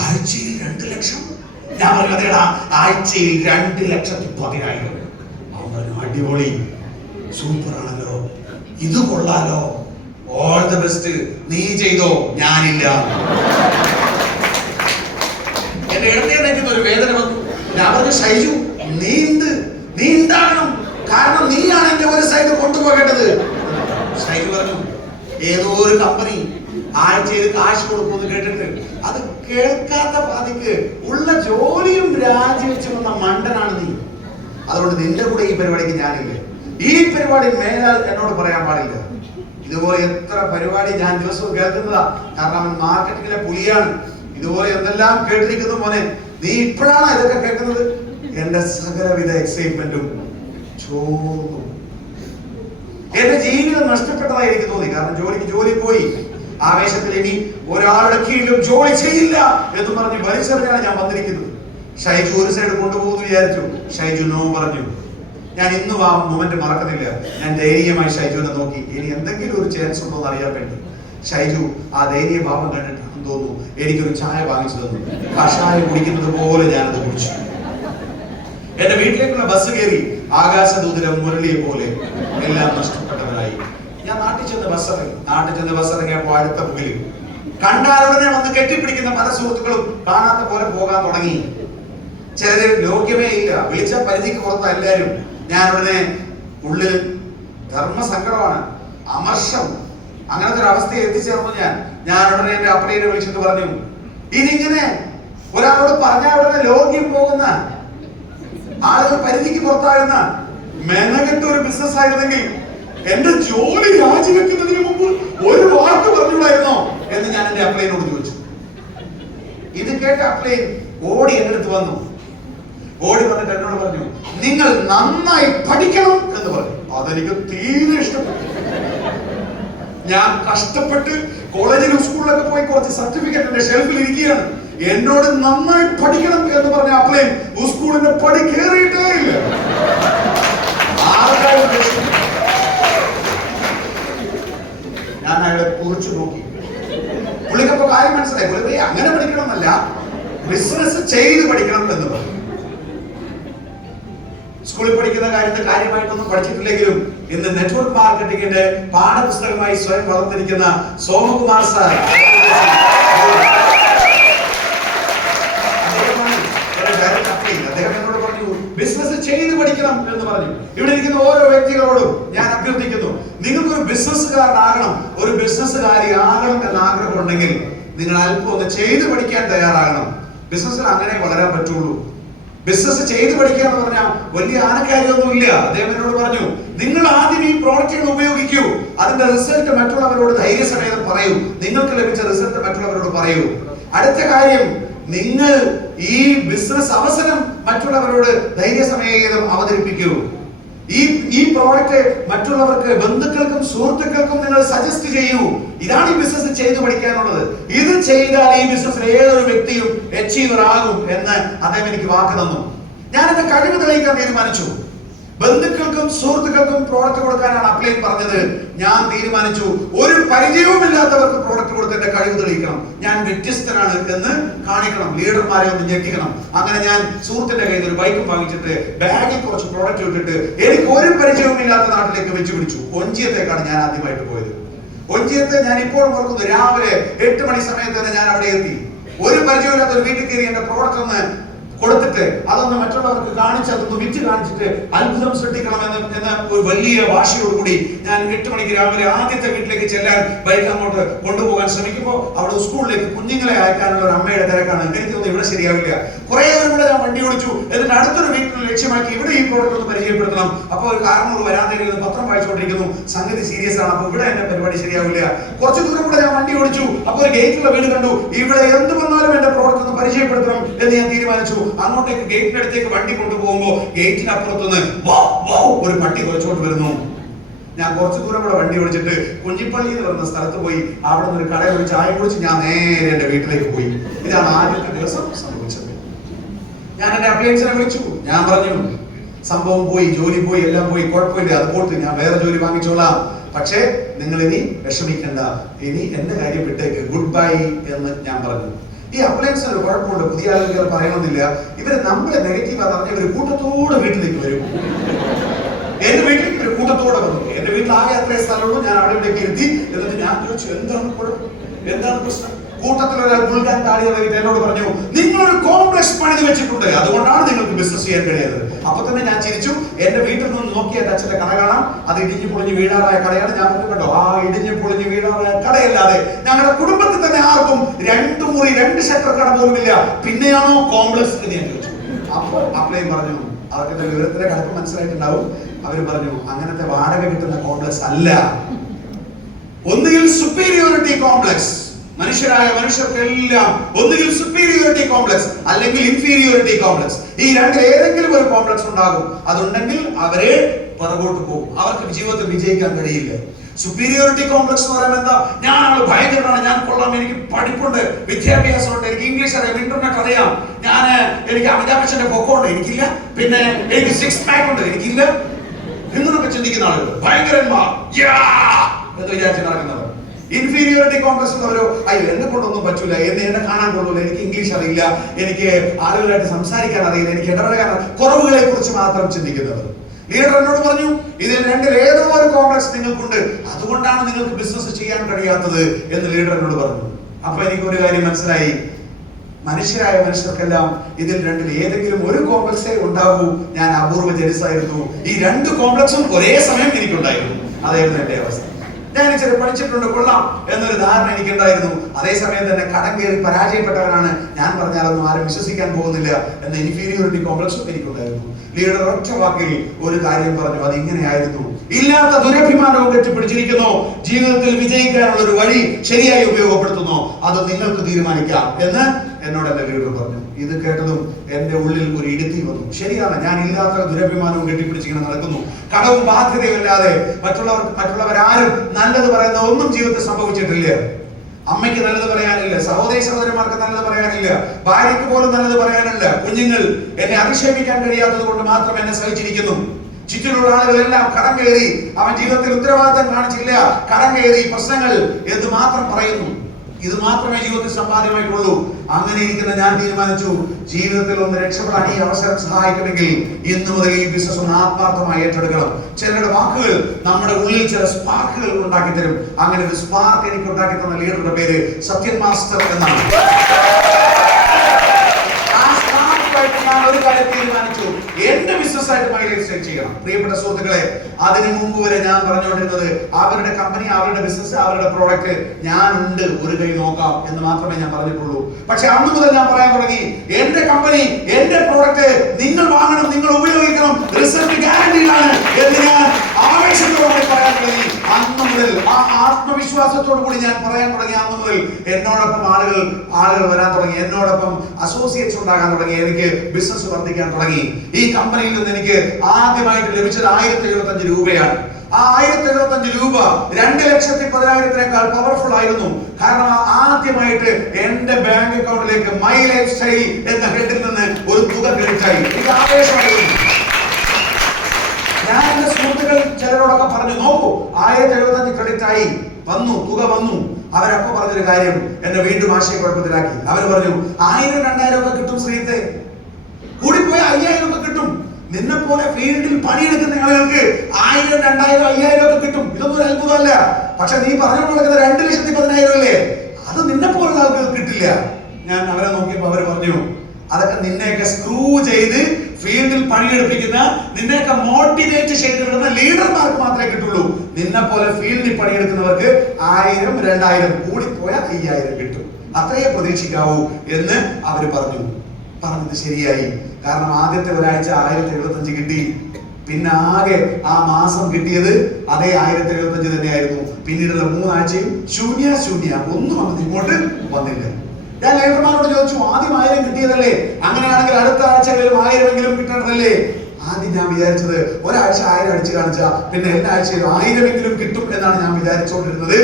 ആഴ്ചയിൽ 2 ലക്ഷം? ഞാൻ പറഞ്ഞു അതേടാ, ആഴ്ചയിൽ 2,10,000. അവൻ പറഞ്ഞു അടിപൊളി, സൂപ്പർ ആണല്ലോ, ഇത് കൊള്ളാലോ, ഓൾ ദ ബെസ്റ്റ്, നീ ചെയ്തോ, ഞാനില്ല. എന്റെ ഇടത്തേക്ക് ഒരു വേദന വന്നു. ഞാൻ പറഞ്ഞു ഷൈജു നീ ഉണ്ടാകണം, കാരണം നീയാണ് എന്റെ ഒരു സൈഡ് കൊണ്ടുപോകേണ്ടത്. ഷൈജു പറഞ്ഞു ഏതോ ഒരു കമ്പനി ആഴ്ചയിൽ കാശ് കൊടുക്കുമെന്ന് കേട്ടിട്ട് അത് കേൾക്കാത്ത പാതിക്ക് ഉള്ള ജോലിയും രാജിവെച്ച് വന്ന മണ്ടനാണ് നീ. അതുകൊണ്ട് നിന്റെ കൂടെ ഈ പരിപാടിക്ക് ഞാനില്ല. ഈ പരിപാടി മേലാൽ എന്നോട് പറയാൻ പാടില്ല. ഇതുപോലെ എത്ര പരിപാടി ഞാൻ ദിവസവും കേൾക്കുന്നതാ, കാരണം അവൻ മാർക്കറ്റിങ്ങിലെ പുലിയാണ്. ഇതുപോലെ എന്തെല്ലാം കേട്ടിരിക്കുന്നു മോനെ, നീ ഇപ്പോഴാണ് ഇതൊക്കെ കേൾക്കുന്നത്. എന്റെ സകലവിധ എക്സൈറ്റ്മെന്റും ചോർന്നു. എന്റെ ജീവിതം നഷ്ടപ്പെട്ടതായി എനിക്ക് തോന്നി. കാരണം ജോലി പോയി. ആവേശത്തിൽ ഇനി ഒരാളുടെ കീഴിലും ജോലി ചെയ്യില്ല എന്ന് പറഞ്ഞ് വലിച്ചെറിഞ്ഞാണ് ഞാൻ വന്നിരിക്കുന്നത്. ഷൈജു ഒരു സൈഡ് കൊണ്ടുപോകുന്നു വിചാരിച്ചു. ഷൈജു നോ പറഞ്ഞു. ഞാൻ ഇന്നും ആ മൊമെന്റ് മറക്കുന്നില്ല. ഞാൻ ധൈര്യമായി ഷൈജുവിനെ നോക്കി, ഇനി എന്തെങ്കിലും ഒരു ചാൻസ് ഉണ്ടോ എന്ന് അറിയാൻ വേണ്ടി. ഷൈജു ആ ധൈര്യ ഭാവം കണ്ടിട്ടാണെന്ന് തോന്നുന്നു എനിക്കൊരു ചായ വാങ്ങിച്ചു തന്നു. കഷായം കുടിക്കുന്നത് പോലെ ഞാനത് കുടിച്ചു. എന്റെ വീട്ടിലേക്കുള്ള ബസ് കയറി ആകാശദൂതരം മുരളിയെ പോലെ എല്ലാം നഷ്ടപ്പെട്ടവരായി. ഞാൻ നാട്ടിൽ ചെന്ന് ബസ് ഇറങ്ങിയപ്പോ അടുത്ത മുകളിൽ കണ്ടാലുടനെ വന്ന് കെട്ടിപ്പിടിക്കുന്ന പല സുഹൃത്തുക്കളും കാണാത്ത പോലെ പോകാൻ തുടങ്ങി. ചിലര് ലോക്യമേ ഇല്ല, വിളിച്ച പരിധിക്ക് പുറത്ത എല്ലാരും. ഞാൻ ഉടനെ ഉള്ളിൽ ധർമ്മസങ്കടമാണ്, അമർഷം, അങ്ങനത്തെ ഒരു അവസ്ഥയെ എത്തിച്ചേർന്നു. ഞാൻ ഉടനെ എന്റെ അപ്പനെ വിളിച്ചിട്ട് പറഞ്ഞു, ഇതിങ്ങനെ ഒരാളോട് പറഞ്ഞാൽ ഉടനെ ലോക്യം പോകുന്ന ആളുകൾ പരിധിക്ക് പുറത്താകുന്ന മെനകെട്ട ഒരു ബിസിനസ് ആയിരുന്നെങ്കിൽ എന്റെ ജോലി രാജിവെക്കുന്നതിന് മുമ്പ് ഒരു വാക്ക് പറഞ്ഞുകൂടായിരുന്നോ എന്ന് ഞാൻ എന്റെ അപ്ലൈനോട് ചോദിച്ചു. ഇത് കേട്ട അപ്ലൈൻ ഓടി എന്റെ അടുത്ത് വന്നു. ഓടി വന്നിട്ട് എന്നോട് പറഞ്ഞു, നിങ്ങൾ നന്നായി പഠിക്കണം എന്ന് പറഞ്ഞു. അതെനിക്ക് തീരെ ഇഷ്ടപ്പെട്ടു. ഞാൻ കഷ്ടപ്പെട്ട് കോളേജിലും സ്കൂളിലൊക്കെ പോയി കുറച്ച് സർട്ടിഫിക്കറ്റ് എന്റെ ഷെൽഫിൽ ഇരിക്കുകയാണ്. എന്നോട് നന്നായി പഠിക്കണം എന്ന് പറഞ്ഞ അപ്ലൈൻ സ്കൂളിന്റെ പടി കയറിയിട്ടേ ഇല്ല. ഞാൻ അയാളെ കുറിച്ചു നോക്കി. പുള്ളിക്കപ്പോ കാര്യം മനസ്സിലായി. പുള്ളി അങ്ങനെ പഠിക്കണം എന്നല്ല, ബിസിനസ് ചെയ്ത് പഠിക്കണം എന്ന് പറഞ്ഞു. സ്കൂളിൽ പഠിക്കുന്ന കാര്യത്തെ കാര്യമായിട്ടൊന്നും പഠിച്ചിട്ടില്ലെങ്കിലും ഇന്ന് നെറ്റ്വർക്ക് മാർക്കറ്റിംഗിന്റെ പാഠപുസ്തകമായി സ്വയം വളർന്നിരിക്കുന്ന സോമകുമാർ സാർ, അദ്ദേഹം എന്നോട് പറഞ്ഞു ബിസിനസ് ചെയ്ത് പഠിക്കണം എന്ന് പറഞ്ഞു. ഇവിടെ ഇരിക്കുന്ന ഓരോ വ്യക്തികളോടും ഞാൻ അഭ്യർത്ഥിക്കുന്നു, നിങ്ങൾക്കൊരു ബിസിനസ്സുകാരനാകണം, ഒരു ബിസിനസ്സുകാരി ആകണം എന്ന ആഗ്രഹം ഉണ്ടെങ്കിൽ നിങ്ങൾ അല്പം ഒന്ന് ചെയ്ത് പഠിക്കാൻ തയ്യാറാകണം. ബിസിനസ്സിൽ അങ്ങനെ വളരാൻ പറ്റുള്ളൂ. ബിസിനസ് ചെയ്ത് പഠിക്കുക എന്ന് പറഞ്ഞാൽ വലിയ ആനക്കാര്യമൊന്നും ഇല്ല. അദ്ദേഹം എന്നോട് പറഞ്ഞു, നിങ്ങൾ ആദ്യം ഈ പ്രോഡക്റ്റുകൾ ഉപയോഗിക്കൂ, അതിന്റെ റിസൾട്ട് മറ്റുള്ളവരോട് ധൈര്യസമേതം പറയൂ, നിങ്ങൾക്ക് ലഭിച്ച റിസൾട്ട് മറ്റുള്ളവരോട് പറയൂ. അടുത്ത കാര്യം, നിങ്ങൾ ഈ ബിസിനസ് അവസരം മറ്റുള്ളവരോട് ധൈര്യസമേതം അവതരിപ്പിക്കൂ. ഈ പ്രോഡക്റ്റ് മറ്റുള്ളവർക്ക്, ബന്ധുക്കൾക്കും സുഹൃത്തുക്കൾക്കും നിങ്ങൾ സജസ്റ്റ് ചെയ്യൂ. ഇതാണ് ഈ ബിസിനസ് ചെയ്ത് പഠിക്കാനുള്ളത്. ഇത് ചെയ്താൽ ഈ ബിസിനസ്സിൽ ഏതൊരു വ്യക്തിയും അച്ചീവർ ആകും എന്ന് അദ്ദേഹം എനിക്ക് വാക്ക് തന്നു. ഞാൻ എന്റെ കഴിവ് തെളിയിക്കാൻ തീരുമാനിച്ചു. ബന്ധുക്കൾക്കും സുഹൃത്തുക്കൾക്കും പ്രോഡക്റ്റ് കൊടുക്കാനാണ് അപ്ലൈൻ പറഞ്ഞത്. ഞാൻ തീരുമാനിച്ചു, ഒരു പരിചയവുമില്ലാത്തവർക്ക് പ്രോഡക്റ്റ് കൊടുത്ത് എന്റെ കഴിവ് തെളിയിക്കണം, ഞാൻ വ്യത്യസ്തനാണ് എന്ന് കാണിക്കണം, ലീഡർമാരെ ഒന്ന് ഞെട്ടിക്കണം. അങ്ങനെ ഞാൻ സുഹൃത്തിന്റെ കയ്യിൽ ഒരു ബൈക്കും വാങ്ങിച്ചിട്ട് ബാഗിൽ കുറച്ച് പ്രോഡക്റ്റ് ഇട്ടിട്ട് എനിക്ക് ഒരു പരിചയവുമില്ലാത്ത നാട്ടിലേക്ക് വെച്ച് പിടിച്ചു. ഒഞ്ചിയത്തേക്കാണ് ഞാൻ ആദ്യമായിട്ട് പോയത്. ഒഞ്ചിയത്തെ ഞാൻ ഇപ്പോഴും ഓർക്കുന്നു, രാവിലെ 8 മണി സമയത്ത് തന്നെ ഞാൻ അവിടെ എത്തി. ഒരു പരിചയമില്ലാത്ത ഒരു വീട്ടിൽ കയറി എന്റെ പ്രോഡക്റ്റ് ഒന്ന് കൊടുത്തിട്ട് അതൊന്ന് മറ്റുള്ളവർക്ക് കാണിച്ച് അതൊന്ന് വിറ്റ് കാണിച്ചിട്ട് അത്ഭുതം സൃഷ്ടിക്കണം എന്ന ഒരു വലിയ വാശിയോടുകൂടി ഞാൻ 8 മണിക്ക് രാവിലെ ആദ്യത്തെ വീട്ടിലേക്ക് ചെല്ലാൻ ബൈക്ക് അങ്ങോട്ട് കൊണ്ടുപോകാൻ ശ്രമിക്കുമ്പോൾ അവിടെ സ്കൂളിലേക്ക് കുഞ്ഞുങ്ങളെ അയക്കാനുള്ള ഒരു അമ്മയുടെ തിരക്കാണ്. എനിക്ക് തോന്നുന്നു ഇവിടെ ശരിയാവില്ല. കുറെ ഇവിടെ ഞാൻ വണ്ടി ഓടിച്ചു. എന്നിട്ട് അടുത്തൊരു വീട്ടിൽ ലക്ഷ്യമാക്കി ഇവിടെ ഈ പ്രോഡക്റ്റ് ഒന്ന് പരിചയപ്പെടുത്തണം. അപ്പൊ ഒരു കാരണങ്ങൾ വരാതെ പത്രം വായിച്ചുകൊണ്ടിരിക്കുന്നു, സംഗതി സീരിയസ് ആണ്, അപ്പൊ ഇവിടെ എന്റെ പരിപാടി ശരിയാവില്ല. കുറച്ചു ദൂരം കൂടെ ഞാൻ വണ്ടി ഓടിച്ചു. അപ്പൊ ഒരു ഗേറ്റുള്ള വീട് കണ്ടു. ഇവിടെ എന്ത് വന്നാലും എന്റെ പ്രോഡക്റ്റ് ഒന്ന് പരിചയപ്പെടുത്തണം എന്ന് ഞാൻ തീരുമാനിച്ചു. അങ്ങോട്ടേക്ക് ഗേറ്റിനടുത്തേക്ക് വണ്ടി കൊണ്ടുപോകുമ്പോ ഗേറ്റിനപ്പുറത്തുനിന്ന് ഒരു പട്ടി കുറച്ചോട്ട് വരുന്നു. ഞാൻ കുറച്ചു ദൂരം കൂടെ വണ്ടി ഓടിച്ചിട്ട് കുഞ്ഞിപ്പള്ളി എന്ന് പറയുന്ന സ്ഥലത്ത് പോയി അവിടെ നിന്ന് ഒരു കടയിൽ ഒരു ചായ കുടിച്ച് ഞാൻ നേരെ എന്റെ വീട്ടിലേക്ക് പോയി. ഇതാണ് ആദ്യത്തെ ദിവസം സംഭവിച്ചത്. ഞാൻ എന്റെ അപ്ലയൻസിനെ വിളിച്ചു. ഞാൻ പറഞ്ഞു, സംഭവം പോയി, ജോലി പോയി, എല്ലാം പോയി, കുഴപ്പമില്ല, അത് പോട്ട് ഞാൻ വേറെ ജോലി വാങ്ങിച്ചോളാം. പക്ഷേ നിങ്ങൾ ഇനി വിഷമിക്കണ്ട, ഇനി എന്റെ കാര്യം വിട്ടേക്ക്, ഗുഡ് ബൈ എന്ന് ഞാൻ പറഞ്ഞു. ഈ അപ്ലയൻസിന് ഒരു കുഴപ്പമുണ്ട്, പുതിയ ആളുകൾ പറയണമെന്നില്ല. ഇവര് നമ്മളെ നെഗറ്റീവ് പറഞ്ഞ ഇവര് കൂട്ടത്തോടെ വീട്ടിലേക്ക് വരും. എന്റെ വീട്ടിലേക്ക് ഇവര് കൂട്ടത്തോടെ വന്നു. എന്റെ വീട്ടിൽ ആകെ അത്രയും സ്ഥലമുള്ളൂ. ഞാൻ അവിടെ ഇവിടേക്ക് ഇരുത്തി. എന്നിട്ട് ഞാൻ ചോദിച്ചു, എന്താണ് കുഴപ്പം, എന്താണ് പ്രശ്നം? കൂട്ടത്തിൽ ഒരാൾ മുഴുവൻ താടിയായിട്ട് എന്നോട് പറഞ്ഞു, നിങ്ങളൊരു കോംപ്ലക്സ് പണിത് വെച്ചിട്ടുണ്ട്, അതുകൊണ്ടാണ് നിങ്ങൾക്ക് ബിസിനസ് ചെയ്യാൻ കഴിയുന്നത്. അപ്പൊ തന്നെ ഞാൻ ചിരിച്ചു. എന്റെ വീട്ടിൽ നിന്ന് നോക്കി എന്റെ അച്ഛന്റെ കട കാണാം. അത് ഇടിഞ്ഞു പൊളിഞ്ഞ് വീഴാറായ കടയാണ്. ഞാൻ പറഞ്ഞു, കേട്ടോ, ആ ഇടിഞ്ഞു പൊളിഞ്ഞ് വീഴാറായ കടയല്ലാതെ ഞങ്ങളുടെ കുടുംബത്തിൽ തന്നെ ആർക്കും 2 മുറി 2 ഷട്ടർ കട പോലുമില്ല, പിന്നെയാണോ കോംപ്ലക്സ് എന്ന് ഞാൻ ചോദിച്ചു. അപ്പോൾ അപ്ലൈൻ പറഞ്ഞു, അവർക്ക് വിവരത്തിന്റെ കടപ്പ് മനസ്സിലായിട്ടുണ്ടാവും. അവര് പറഞ്ഞു, അങ്ങനത്തെ വാടക കിട്ടുന്ന കോംപ്ലക്സ് അല്ല, ഒന്നുകിൽ സുപ്പീരിയോറിറ്റി കോംപ്ലക്സ്, മനുഷ്യർക്കെല്ലാം ഒന്നുകിൽ സുപ്പീരിയോറിറ്റി കോംപ്ലക്സ് അല്ലെങ്കിൽ ഇൻഫീരിയോറിറ്റി കോംപ്ലക്സ്, ഈ രണ്ടിൽ ഏതെങ്കിലും ഒരു കോംപ്ലക്സ് ഉണ്ടാകും. അതുണ്ടെങ്കിൽ അവരെ പുറകോട്ട് പോകും, അവർക്ക് ജീവിതത്തിൽ വിജയിക്കാൻ കഴിയില്ല. സുപ്പീരിയോറിറ്റി കോംപ്ലക്സ് എന്ന് പറയുന്നത് എന്താ? ഞാൻ ഭയങ്കരമാണ്, ഞാൻ കൊള്ളാം, എനിക്ക് പഠിപ്പുണ്ട്, വിദ്യാഭ്യാസമുണ്ട്, എനിക്ക് ഇംഗ്ലീഷ് അറിയാം, ഇന്റർനെറ്റ് അറിയാം, എനിക്ക് അമിതാഭ് ബച്ചന്റെ പൊക്കമുണ്ട്, എനിക്കില്ല, പിന്നെ എനിക്ക് 6 പാക്ക് ഉണ്ട്, എനിക്കില്ല എന്നൊക്കെ ചിന്തിക്കുന്ന ആളുകൾ ഭയങ്കരന്മാർ എന്ന് വിചാരിച്ച് നടക്കുന്നവർ. ഇൻഫീരിയോറിറ്റി കോംപ്ലക്സ് ഉള്ളവരോ, അയ്യോ എന്നെ കൊണ്ടൊന്നും പറ്റൂല, എന്നെ കാണാൻ കൊള്ളൂല, എനിക്ക് ഇംഗ്ലീഷ് അറിയില്ല, എനിക്ക് ആളുകളായിട്ട് സംസാരിക്കാൻ അറിയില്ല, എനിക്ക് ഇടപെടാൻ, കുറവുകളെ കുറിച്ച് മാത്രം ചിന്തിക്കുന്നവർ. ലീഡർ എന്നോട് പറഞ്ഞു, ഇതിൽ രണ്ടിൽ ഏതോ ഒരു കോംപ്ലക്സ് നിങ്ങൾക്കുണ്ട്, അതുകൊണ്ടാണ് നിങ്ങൾക്ക് ബിസിനസ് ചെയ്യാൻ കഴിയാത്തത് എന്ന് ലീഡർ എന്നോട് പറഞ്ഞു. അപ്പൊ എനിക്ക് ഒരു കാര്യം മനസ്സിലായി, മനുഷ്യർക്കെല്ലാം ഇതിൽ രണ്ടിൽ ഏതെങ്കിലും ഒരു കോംപ്ലക്സേ ഉണ്ടാകൂ. ഞാൻ അപൂർവ ജനിസായിരുന്നു. ഈ 2 കോംപ്ലക്സും ഒരേ സമയം എനിക്കുണ്ടായിരുന്നു. അതായിരുന്നു എന്റെ അവസ്ഥ. ഞാൻ ഇച്ചിരി പഠിച്ചിട്ടുണ്ട്, കൊള്ളാം എന്നൊരു ധാരണ എനിക്കുണ്ടായിരുന്നു. അതേസമയം തന്നെ കടം കയറി പരാജയപ്പെട്ടവരാണ്, ഞാൻ പറഞ്ഞാലൊന്നും ആരും വിശ്വസിക്കാൻ പോകുന്നില്ല എന്ന ഇൻഫീരിയോറിറ്റി കോംപ്ലക്സും എനിക്കുണ്ടായിരുന്നു. ലീഡർ ഒറ്റ വാക്കിൽ ഒരു കാര്യം പറഞ്ഞു, അത് ഇങ്ങനെയായിരുന്നു: ഇല്ലാത്ത ദുരഭിമാനവും കെട്ടിപ്പിടിച്ചിരിക്കുന്നു, ജീവിതത്തിൽ വിജയിക്കാനുള്ള ഒരു വഴി ശരിയായി ഉപയോഗപ്പെടുത്തുന്നു, അത് നിങ്ങൾക്ക് തീരുമാനിക്കാം എന്ന് എന്നോട് എന്റെ ലീഡർ പറഞ്ഞു. ഇത് കേട്ടതും എന്റെ ഉള്ളിൽ ഒരു ഇടുത്തി വന്നു. ശരിയാണ്, ഞാൻ ഇല്ലാത്ത ദുരഭിമാനവും കെട്ടിപ്പിടിച്ചിങ്ങനെ നടക്കുന്നു, കടവും ബാധ്യതയുമില്ലാതെ. മറ്റുള്ളവരാരും നല്ലത് പറയുന്ന ഒന്നും ജീവിതത്തിൽ സംഭവിച്ചിട്ടില്ല. അമ്മയ്ക്ക് നല്ലത് പറയാനില്ല, സഹോദരന്മാർക്ക് നല്ലത് പറയാനില്ല, ഭാര്യയ്ക്ക് പോലും നല്ലത് പറയാനില്ല. കുഞ്ഞുങ്ങൾ എന്നെ അധിക്ഷേപിക്കാൻ കഴിയാത്തത് കൊണ്ട് മാത്രം എന്നെ സഹിച്ചിരിക്കുന്നു. ചുറ്റിലുള്ള ആളുകളെല്ലാം കടം കയറി, അവൻ ജീവിതത്തിൽ ഉത്തരവാദിത്തം കാണിച്ചില്ല, കടം കയറി, പ്രശ്നങ്ങൾ എന്ന് മാത്രം പറയുന്നു. ഇത് മാത്രമേ ജീവിതത്തിൽ സമ്പാദ്യമായിട്ടുള്ളൂ. അങ്ങനെ ഇരിക്കുന്ന ഞാൻ തീരുമാനിച്ചു, ജീവിതത്തിൽ ഒന്ന് രക്ഷപ്പെടാൻ ഈ അവസരം സഹായിക്കണമെങ്കിൽ ഇന്നു മുതൽ ഈ ബിസിനസ് ഒന്ന് ആത്മാർത്ഥമായി ഏറ്റെടുക്കണം. ചിലരുടെ വാക്കുകൾ നമ്മുടെ ഉള്ളിൽ ചില സ്പാർക്കുകൾ ഉണ്ടാക്കി തരും. അങ്ങനെ ഒരു സ്പാർക്ക് എനിക്ക് ഉണ്ടാക്കി തന്ന ലീഡറുടെ പേര് സത്യൻ മാസ്റ്റർ എന്നാണ്. ഞാൻ ഒരു കാര്യം തീരുമാനിച്ചു, എന്റെ ബിസിനസ് ആയിട്ട് മൈലേജ് സെറ്റ് ചെയ്യണം. പ്രിയപ്പെട്ട സുഹൃത്തുക്കളെ, അതിനു മുമ്പ് വരെ ഞാൻ പറഞ്ഞുകൊണ്ടിരുന്നത് അവരുടെ കമ്പനി, അവരുടെ ബിസിനസ്, അവരുടെ പ്രോഡക്റ്റ് ഞാൻ ഉണ്ട്, ഒരു കൈ നോക്കാം എന്ന് മാത്രമേ ഞാൻ പറഞ്ഞിട്ടുള്ളൂ. പക്ഷെ അന്ന് മുതൽ ഞാൻ പറയാൻ തുടങ്ങി, എന്റെ കമ്പനി, എന്റെ പ്രോഡക്റ്റ് നിങ്ങൾ വാങ്ങണം, നിങ്ങൾ ഉപയോഗിക്കണം, റിസൾട്ട് ഗ്യാരണ്ടീഡാണ് എന്ന് ഞാൻ ആവേശത്തോടുകൂടി പറയാൻ തുടങ്ങി. അന്ന് മുതൽ ആ ആത്മവിശ്വാസത്തോടു കൂടി ഞാൻ പറയാൻ തുടങ്ങി. അന്ന് മുതൽ എന്നോടൊപ്പം ആളുകൾ വരാൻ തുടങ്ങി, എന്നോടൊപ്പം അസോസിയേറ്റ്സ് ഉണ്ടാകാൻ തുടങ്ങി, എനിക്ക് ബിസിനസ് വർദ്ധിക്കാൻ തുടങ്ങി. ഈ കമ്പനിയിൽ നിന്ന് എനിക്ക് ആദ്യമായിട്ട് ലഭിച്ചത് 1075 രൂപയാണ്. ആ 1075 രൂപ 2,10,000-നേക്കാൾ പവർഫുൾ ആയിരുന്നു. കാരണം ആദ്യമായിട്ട് എന്റെ ബാങ്ക് അക്കൗണ്ടിലേക്ക് മൈ ലൈഫ് സ്റ്റൈൽ എന്ന ഹെഡിൽ നിന്ന് ഒരു തുക ക്രെഡിറ്റ് ആയി. ഇത് ആവേശമായിരുന്നു. ഞാൻ എന്റെ സുഹൃത്തുക്കൾ ചിലരോടൊക്കെ പറഞ്ഞു, നോക്കൂ 1075 ക്രെഡിറ്റ് ആയി, തുക വന്നു. അവരപ്പോ പറഞ്ഞൊരു കാര്യം എന്നെ വീണ്ടും ആശയക്കുഴപ്പത്തിലാക്കി. അവർ പറഞ്ഞു, 1000-2000 ഒക്കെ കിട്ടും ശ്രീത്തെ, കൂടിപ്പോയ 5000 ഒക്കെ കിട്ടും. നിന്നെ പോലെ ഫീൽഡിൽ പണിയെടുക്കുന്ന ആളുകൾക്ക് 1000, 2000, 5000 ഒക്കെ കിട്ടും. ഇതൊന്നും ഒരു അത്ഭുതമല്ല. പക്ഷെ നീ പറഞ്ഞു കൊടുക്കുന്നത് 2,10,000 അല്ലേ, അത് നിന്നെ പോലുള്ള ആളുകൾക്ക് കിട്ടില്ല. ഞാൻ അവരെ നോക്കിയപ്പോ അവര് പറഞ്ഞു, അതൊക്കെ നിന്നെയൊക്കെ സ്ക്രൂ ചെയ്ത് ഫീൽഡിൽ പണിയെടുപ്പിക്കുന്ന, നിന്നെയൊക്കെ മോട്ടിവേറ്റ് ചെയ്ത് വിടുന്ന ലീഡർമാർക്ക് മാത്രമേ കിട്ടുള്ളൂ. നിന്നെ പോലെ ഫീൽഡിൽ പണിയെടുക്കുന്നവർക്ക് 1000, 2000, കൂടിപ്പോയ 5000 കിട്ടും, അത്രയേ പ്രതീക്ഷിക്കാവൂ എന്ന് അവര് പറഞ്ഞു. പറഞ്ഞത് ശരിയായി. കാരണം ആദ്യത്തെ ഒരാഴ്ച 1075 കിട്ടി. പിന്നെ ആകെ ആ മാസം കിട്ടിയത് അതേ 1075 തന്നെയായിരുന്നു. പിന്നീടുള്ള 3 ആഴ്ചയും ശൂന്യ, ഒന്നും അങ്ങനെ ഇങ്ങോട്ട് വന്നില്ല. ഞാൻ ലീഡർമാരോട് ചോദിച്ചു, തീരുമാനിച്ചു. ആദ്യം 1000 കിട്ടിയതല്ലേ, അങ്ങനെയാണെങ്കിൽ അടുത്ത ആഴ്ചകളിലും 1000 കിട്ടണമല്ലേ. ആദ്യം ഞാൻ വിചാരിച്ചത് ഒരാഴ്ച 1000 അടിച്ചു കാണിച്ചാൽ പിന്നെ എല്ലാ ആഴ്ചയിലും 1000 കിട്ടും എന്നാണ് ഞാൻ വിചാരിച്ചുകൊണ്ടിരുന്നത്.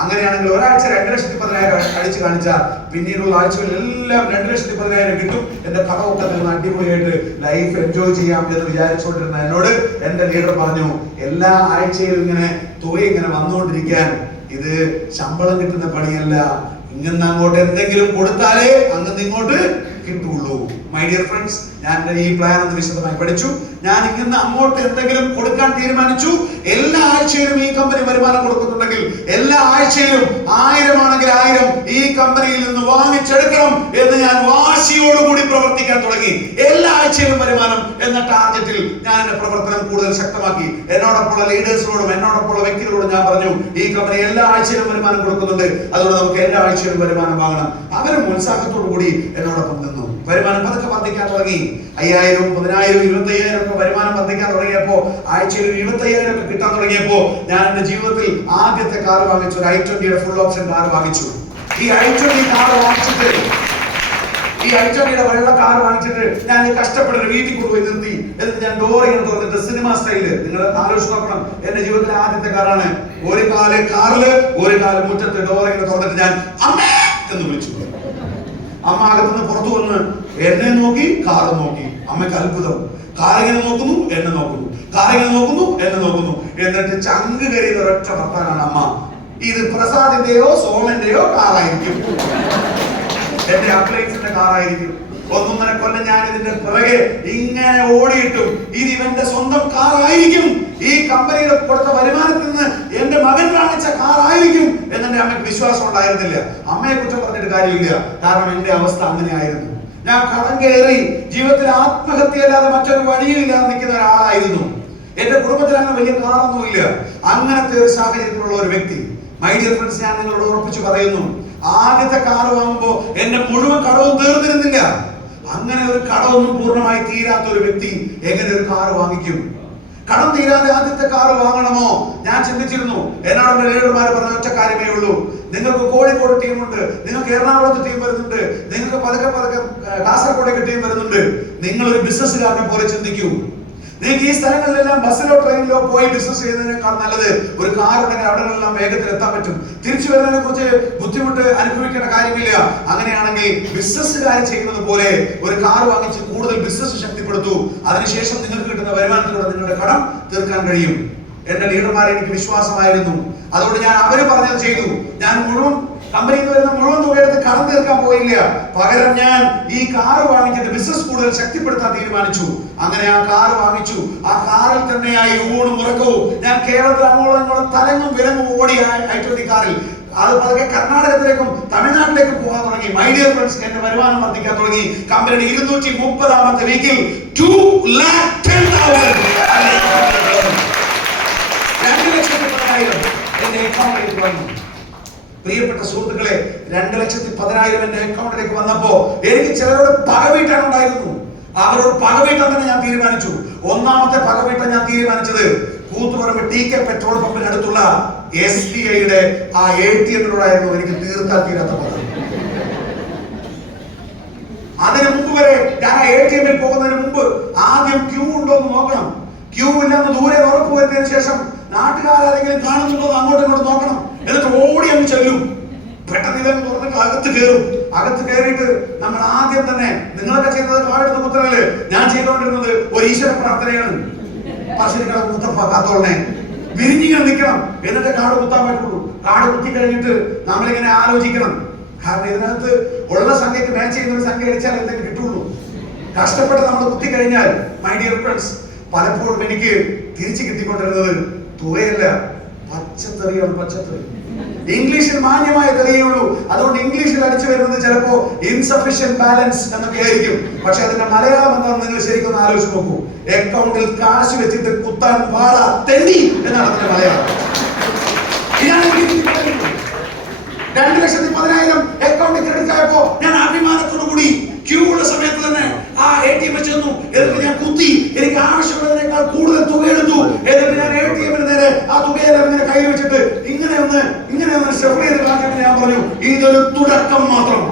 അങ്ങനെയാണെങ്കിൽ ഒരാഴ്ച 2,10,000 അടിച്ചു കാണിച്ചാൽ പിന്നീടുള്ള ആഴ്ചകളിലെല്ലാം 2,10,000 കിട്ടും. എന്റെ കടമൊക്കെ നിന്ന് അടിപൊളിയായിട്ട് ലൈഫ് എൻജോയ് ചെയ്യാം എന്ന് വിചാരിച്ചുകൊണ്ടിരുന്ന എന്നോട് എന്റെ ലീഡർ പറഞ്ഞു, എല്ലാ ആഴ്ചയിലും ഇങ്ങനെ തുക ഇങ്ങനെ വന്നുകൊണ്ടിരിക്കാൻ ഇത് ശമ്പളം കിട്ടുന്ന പണിയല്ല. ഇങ്ങനെ അങ്ങോട്ട് എന്തെങ്കിലും കൊടുത്താലേ അങ്ങനെ ഇങ്ങോട്ട് കിട്ടുള്ളൂ. മൈ ഡിയർ ഫ്രണ്ട്സ്, ഞാൻ ഈ പ്ലാൻ ഒന്ന് വിശദമായി പഠിച്ചു. ഞാൻ ഇങ്ങനെ അങ്ങോട്ട് എന്തെങ്കിലും കൊടുക്കാൻ തീരുമാനിച്ചു. എല്ലാ ആഴ്ചയിലും ഈ കമ്പനി വരുമാനം കൊടുക്കുന്നുണ്ടെങ്കിൽ എല്ലാ ആഴ്ചയിലും 1000 ആണെങ്കിൽ 1000 ഈ കമ്പനിയിൽ നിന്ന് വാങ്ങിച്ചെടുക്കണം എന്ന് ഞാൻ വാശിയോടുകൂടി പ്രവർത്തിക്കാൻ തുടങ്ങി. എല്ലാ ആഴ്ചയിലും വരുമാനം എന്ന ടാർഗറ്റിൽ ഞാൻ എന്റെ പ്രവർത്തനം കൂടുതൽ ശക്തമാക്കി. എന്നോടൊപ്പമുള്ള ലീഡേഴ്സിനോടും എന്നോടൊപ്പമുള്ള വ്യക്തികളോടും ഞാൻ പറഞ്ഞു, ഈ കമ്പനി എല്ലാ ആഴ്ചയിലും വരുമാനം കൊടുക്കുന്നുണ്ട്, അതുകൊണ്ട് നമുക്ക് എല്ലാ ആഴ്ചയിലും വരുമാനം വാങ്ങണം. അവരും ഉത്സാഹത്തോടു കൂടി എന്നോടൊപ്പം നിന്നു. വരുമാനം പതുക്കെ വർദ്ധിക്കാൻ തുടങ്ങി. 5000, 10000, 25,000 ഒക്കെ വരുമാനം വർദ്ധിക്കാൻ തുടങ്ങിയപ്പോ, ആഴ്ചയിൽ 25,000 ഒക്കെ കിട്ടാൻ തുടങ്ങിയപ്പോ ഞാൻ എന്റെ ജീവിതത്തിൽ ആദ്യത്തെ കാർ വാങ്ങിച്ചു. ഒരു i20യുടെ ഫുൾ ഓപ്ഷൻ കാർ വാങ്ങിച്ചു. ഈ i20 കാർ വാങ്ങിച്ചിട്ട്, ഈ i20യുടെ വെള്ള കാർ വാങ്ങിച്ചിട്ട് ഞാൻ കഷ്ടപ്പെടുന്ന വീട്ടിൽ കൊണ്ടുപോയി നിർത്തി. എന്നിട്ട് ഞാൻ ഡോർ ഇങ്ങനെ തുറന്നിട്ട് സിനിമ സ്റ്റൈല്, നിങ്ങൾ ആലോചിച്ച് നോക്കണം, എന്റെ ജീവിതത്തിലെ ആദ്യത്തെ കാറാണ്. ഒരു കാല് കാറില്, ഒരു കാല് മുറ്റത്ത്, ഡോർ ഇങ്ങനെ തുറന്നിട്ട് ഞാൻ അമ്മേ എന്ന് വിളിച്ചു. അമ്മ അകത്തുനിന്ന് പുറത്തു വന്ന് എന്നെ നോക്കി, കാറ് നോക്കി. അമ്മയ്ക്ക് അത്ഭുതം. കാറിങ്ങനെ നോക്കുന്നു, എന്നെ നോക്കുന്നു, കാറിങ്ങനെ നോക്കുന്നു, എന്നെ നോക്കുന്നു. എന്നിട്ട് ചങ്ക് കയറിയത് ഒരൊറ്റ വർത്താനാണ്, അമ്മ ഇത് പ്രസാദിന്റെയോ സോമന്റെയോ കാറായിരിക്കും, എന്റെ അപ്ലയൻസിന്റെ കാറായിരിക്കും. 1.5 കൊല്ലം ഞാൻ ഇതിന്റെ പിറകെ ഇങ്ങനെ ഓടിയിട്ടും ഇത് ഇവന്റെ സ്വന്തം കാറായിരിക്കും, ഈ കമ്പനിയുടെ കൊടുത്ത വരുമാനത്തിൽ നിന്ന് എന്റെ മകൻ വാങ്ങിച്ച കാറായിരിക്കും എന്നെ അമ്മയ്ക്ക് വിശ്വാസം ഉണ്ടായിരുന്നില്ല. അമ്മയെ കുറ്റം പറഞ്ഞിട്ട് കാര്യമില്ല, കാരണം എന്റെ അവസ്ഥ അങ്ങനെയായിരുന്നു. ഞാൻ കടം കയറി ജീവിതത്തിൽ ആത്മഹത്യയല്ലാതെ മറ്റൊരു വഴിയില്ലാതെ നിൽക്കുന്ന ഒരാളായിരുന്നു. എന്റെ കുടുംബത്തിൽ അങ്ങനെ വലിയ കാറൊന്നുമില്ല. അങ്ങനത്തെ ഒരു സാഹചര്യത്തിലുള്ള ഒരു വ്യക്തി. മൈ ഡിയർ ഫ്രണ്ട്സ്, ഞാൻ നിങ്ങളോട് ഉറപ്പിച്ചു പറയുന്നു, ആദ്യത്തെ കാർ വാങ്ങുമ്പോ എന്റെ മുഴുവൻ കടവും തീർന്നിരുന്നില്ല. അങ്ങനെ ഒരു കടമൊന്നും പൂർണ്ണമായി തീരാത്ത ഒരു വ്യക്തി എങ്ങനെ ഒരു കാർ വാങ്ങിക്കും? കടം തീരാതെ ആദ്യത്തെ കാർ വാങ്ങണമോ? ഞാൻ ചിന്തിച്ചിരുന്നു. എന്നോട് ലീഡർമാർ പറഞ്ഞ ഒറ്റ കാര്യമേ ഉള്ളൂ, നിങ്ങൾക്ക് കോഴിക്കോട് ടീമുണ്ട്, നിങ്ങൾക്ക് എറണാകുളത്ത് ടീം വരുന്നുണ്ട്, നിങ്ങൾക്ക് പതുക്കെ കാസർഗോഡേക്ക് ടീം വരുന്നുണ്ട്. നിങ്ങൾ ഒരു ബിസിനസ്സുകാരനെ പോലെ ചിന്തിക്കൂ. നിങ്ങൾക്ക് ഈ സ്ഥലങ്ങളിലെല്ലാം ബസ്സിലോ ട്രെയിനിലോ പോയി ബിസിനസ് ചെയ്യുന്നതിനേക്കാൾ നല്ലത് ഒരു കാർ ഉണ്ടെങ്കിൽ അവിടെയെല്ലാം വേഗത്തിൽ എത്താൻ പറ്റും. തിരിച്ചു വരുന്നതിനെ കുറിച്ച് ബുദ്ധിമുട്ട് അനുഭവിക്കേണ്ട കാര്യമില്ല. അങ്ങനെയാണെങ്കിൽ ബിസിനസ്സുകാർ ചെയ്യുന്നത് പോലെ ഒരു കാർ വാങ്ങിച്ച് കൂടുതൽ ബിസിനസ് ശക്തിപ്പെടുത്തൂ. അതിനുശേഷം നിങ്ങൾക്ക് കിട്ടുന്ന വരുമാനത്തിലൂടെ നിങ്ങളുടെ കടം തീർക്കാൻ കഴിയും. എന്റെ ലീഡർമാരെ എനിക്ക് വിശ്വാസമായിരുന്നു. അതുകൊണ്ട് ഞാൻ അവര് പറഞ്ഞത് ചെയ്തു. ഞാൻ കമ്പനിയിൽ നിന്ന് വരുന്ന മുഴുവൻ തുകയെടുത്ത് കടം തീർക്കാൻ പോയില്ല. പകരം ഞാൻ ഈ കാർ വാങ്ങിച്ചിട്ട് ബിസിനസ് കൂടുതൽ ശക്തിപ്പെടുത്താൻ തീരുമാനിച്ചു. അങ്ങനെ ആ കാർ വാങ്ങിച്ചു. ആ കാറിൽ തന്നെയായി ഊണും ഉറക്കവും. ഞാൻ കേരളത്തിൽ അങ്ങോളം ഇങ്ങോളം തലങ്ങും വിലങ്ങും ഓടി i20 കാറിൽ. അത് പതുക്കെ കർണാടകത്തിലേക്കും തമിഴ്നാട്ടിലേക്കും പോകാൻ തുടങ്ങി. മൈ ഡിയർ ഫ്രണ്ട്സ്, എന്റെ വരുമാനം വർദ്ധിക്കാൻ തുടങ്ങി. കമ്പനിയുടെ 230ാമത്തെ വീക്കിൽ 2,10,000 എന്റെ അക്കൗണ്ടിലേക്ക് വന്നു. പ്രിയപ്പെട്ട സുഹൃത്തുക്കളെ, 2,10,000 എന്റെ അക്കൗണ്ടിലേക്ക് വന്നപ്പോ എനിക്ക് ചിലരോട് പകവീട്ടാൻ ഉണ്ടായിരുന്നു. അവരോട് പകവീട്ടാൻ തന്നെ ഞാൻ തീരുമാനിച്ചു. ഒന്നാമത്തെ പകവീട്ടാൻ ഞാൻ തീരുമാനിച്ചത് കൂത്തുപറമ്പ് TK പെട്രോൾ പമ്പിന് അടുത്തുള്ള SBIയുടെ ആ ATM-നോടായിരുന്നു എനിക്ക് തീർത്താൻ തീരാത്ത പദം. അതിനു മുമ്പ് വരെ ഞാൻ ആ ATM-ൽ പോകുന്നതിന് മുമ്പ് ആദ്യം ക്യൂ ഉണ്ടോ എന്ന് നോക്കണം. ക്യൂ ഇല്ലെന്ന് ദൂരെ ഉറപ്പ് വരുന്നതിന് ശേഷം നാട്ടുകാരെങ്കിലും കാണുന്നുണ്ടോ എന്ന് അങ്ങോട്ടും ഇങ്ങോട്ടും നോക്കണം. എന്നിട്ട് ഓടി അങ്ങ് ചെല്ലും. പെട്ടെന്ന് ഇതെന്ന് തുറന്നിട്ട് അകത്ത് കയറും. അകത്ത് കയറിയിട്ട് നമ്മൾ ആദ്യം തന്നെ, നിങ്ങളൊക്കെ ചെയ്യുന്നത് കാടെടുത്ത് കുത്തനല്ലേ, ഞാൻ ചെയ്തുകൊണ്ടിരുന്നത് ഒരു ഈശ്വര പ്രാർത്ഥനയാണ്. പശുക്കളെ കുത്തപ്പാത്തോളനെ വിരിഞ്ഞിങ്ങനെ നിൽക്കണം, എന്നിട്ട് കാട് കുത്താൻ പറ്റുള്ളൂ. കാട് കുത്തി കഴിഞ്ഞിട്ട് നമ്മളിങ്ങനെ ആലോചിക്കണം. കാരണം ഇതിനകത്ത് ഉള്ള സംഖ്യക്ക് മാച്ച് ചെയ്യുന്ന ഒരു സംഖ്യ അടിച്ചാൽ എന്തെങ്കിലും കിട്ടുള്ളൂ. കഷ്ടപ്പെട്ട് നമ്മൾ കുത്തി കഴിഞ്ഞാൽ മൈ ഡിയർ ഫ്രണ്ട്സ്, പലപ്പോഴും എനിക്ക് തിരിച്ചു കിട്ടിക്കൊണ്ടിരുന്നത് തുകയല്ല, പച്ചത്തെറിയാണ്. പച്ചത്തെറി ഇംഗ്ലീഷിൽ മാന്യമായ തെറിയുള്ളൂ. അതുകൊണ്ട് ഇംഗ്ലീഷിൽ അടിച്ചു വരുന്നത് ചിലപ്പോ ഇൻസഫിഷ്യന്റ് ബാലൻസ് എന്നൊക്കെ ആയിരിക്കും. പക്ഷെ അതിന്റെ മലയാളം എന്താണെന്ന് നിങ്ങൾ ശരിക്കും ഒന്ന് ആലോചിച്ച് നോക്കൂ. അക്കൗണ്ടിൽ കാശ് വെച്ചിട്ട് കുത്താൻ പാടാ തെണ്ടി എന്നാണ് അതിന്റെ മലയാളം. 2,10,000 അക്കൗണ്ടിൽ ക്രെഡിറ്റ് ആയപ്പോ ഞാൻ അഭിമാനത്തോടു കൂടി ക്യൂ ഉള്ള സമയത്ത് തന്നെ ആ ATM ചെന്നു. എന്നിട്ട് ഞാൻ കുത്തി. എനിക്ക് ആവശ്യമുള്ളതിനേക്കാൾ കൂടുതൽ തുക എടുത്തു. എന്നിട്ട് ഞാൻ ATM-ന് നേരെ ആ തുകയെല്ലാം ഇങ്ങനെ കയ്യിൽ വെച്ചിട്ട് ഇങ്ങനെ ഒന്ന് ഷെഫർ ചെയ്ത് കാണിച്ചിട്ട് ഞാൻ പറഞ്ഞു, ഇതൊരു തുടക്കം മാത്രം.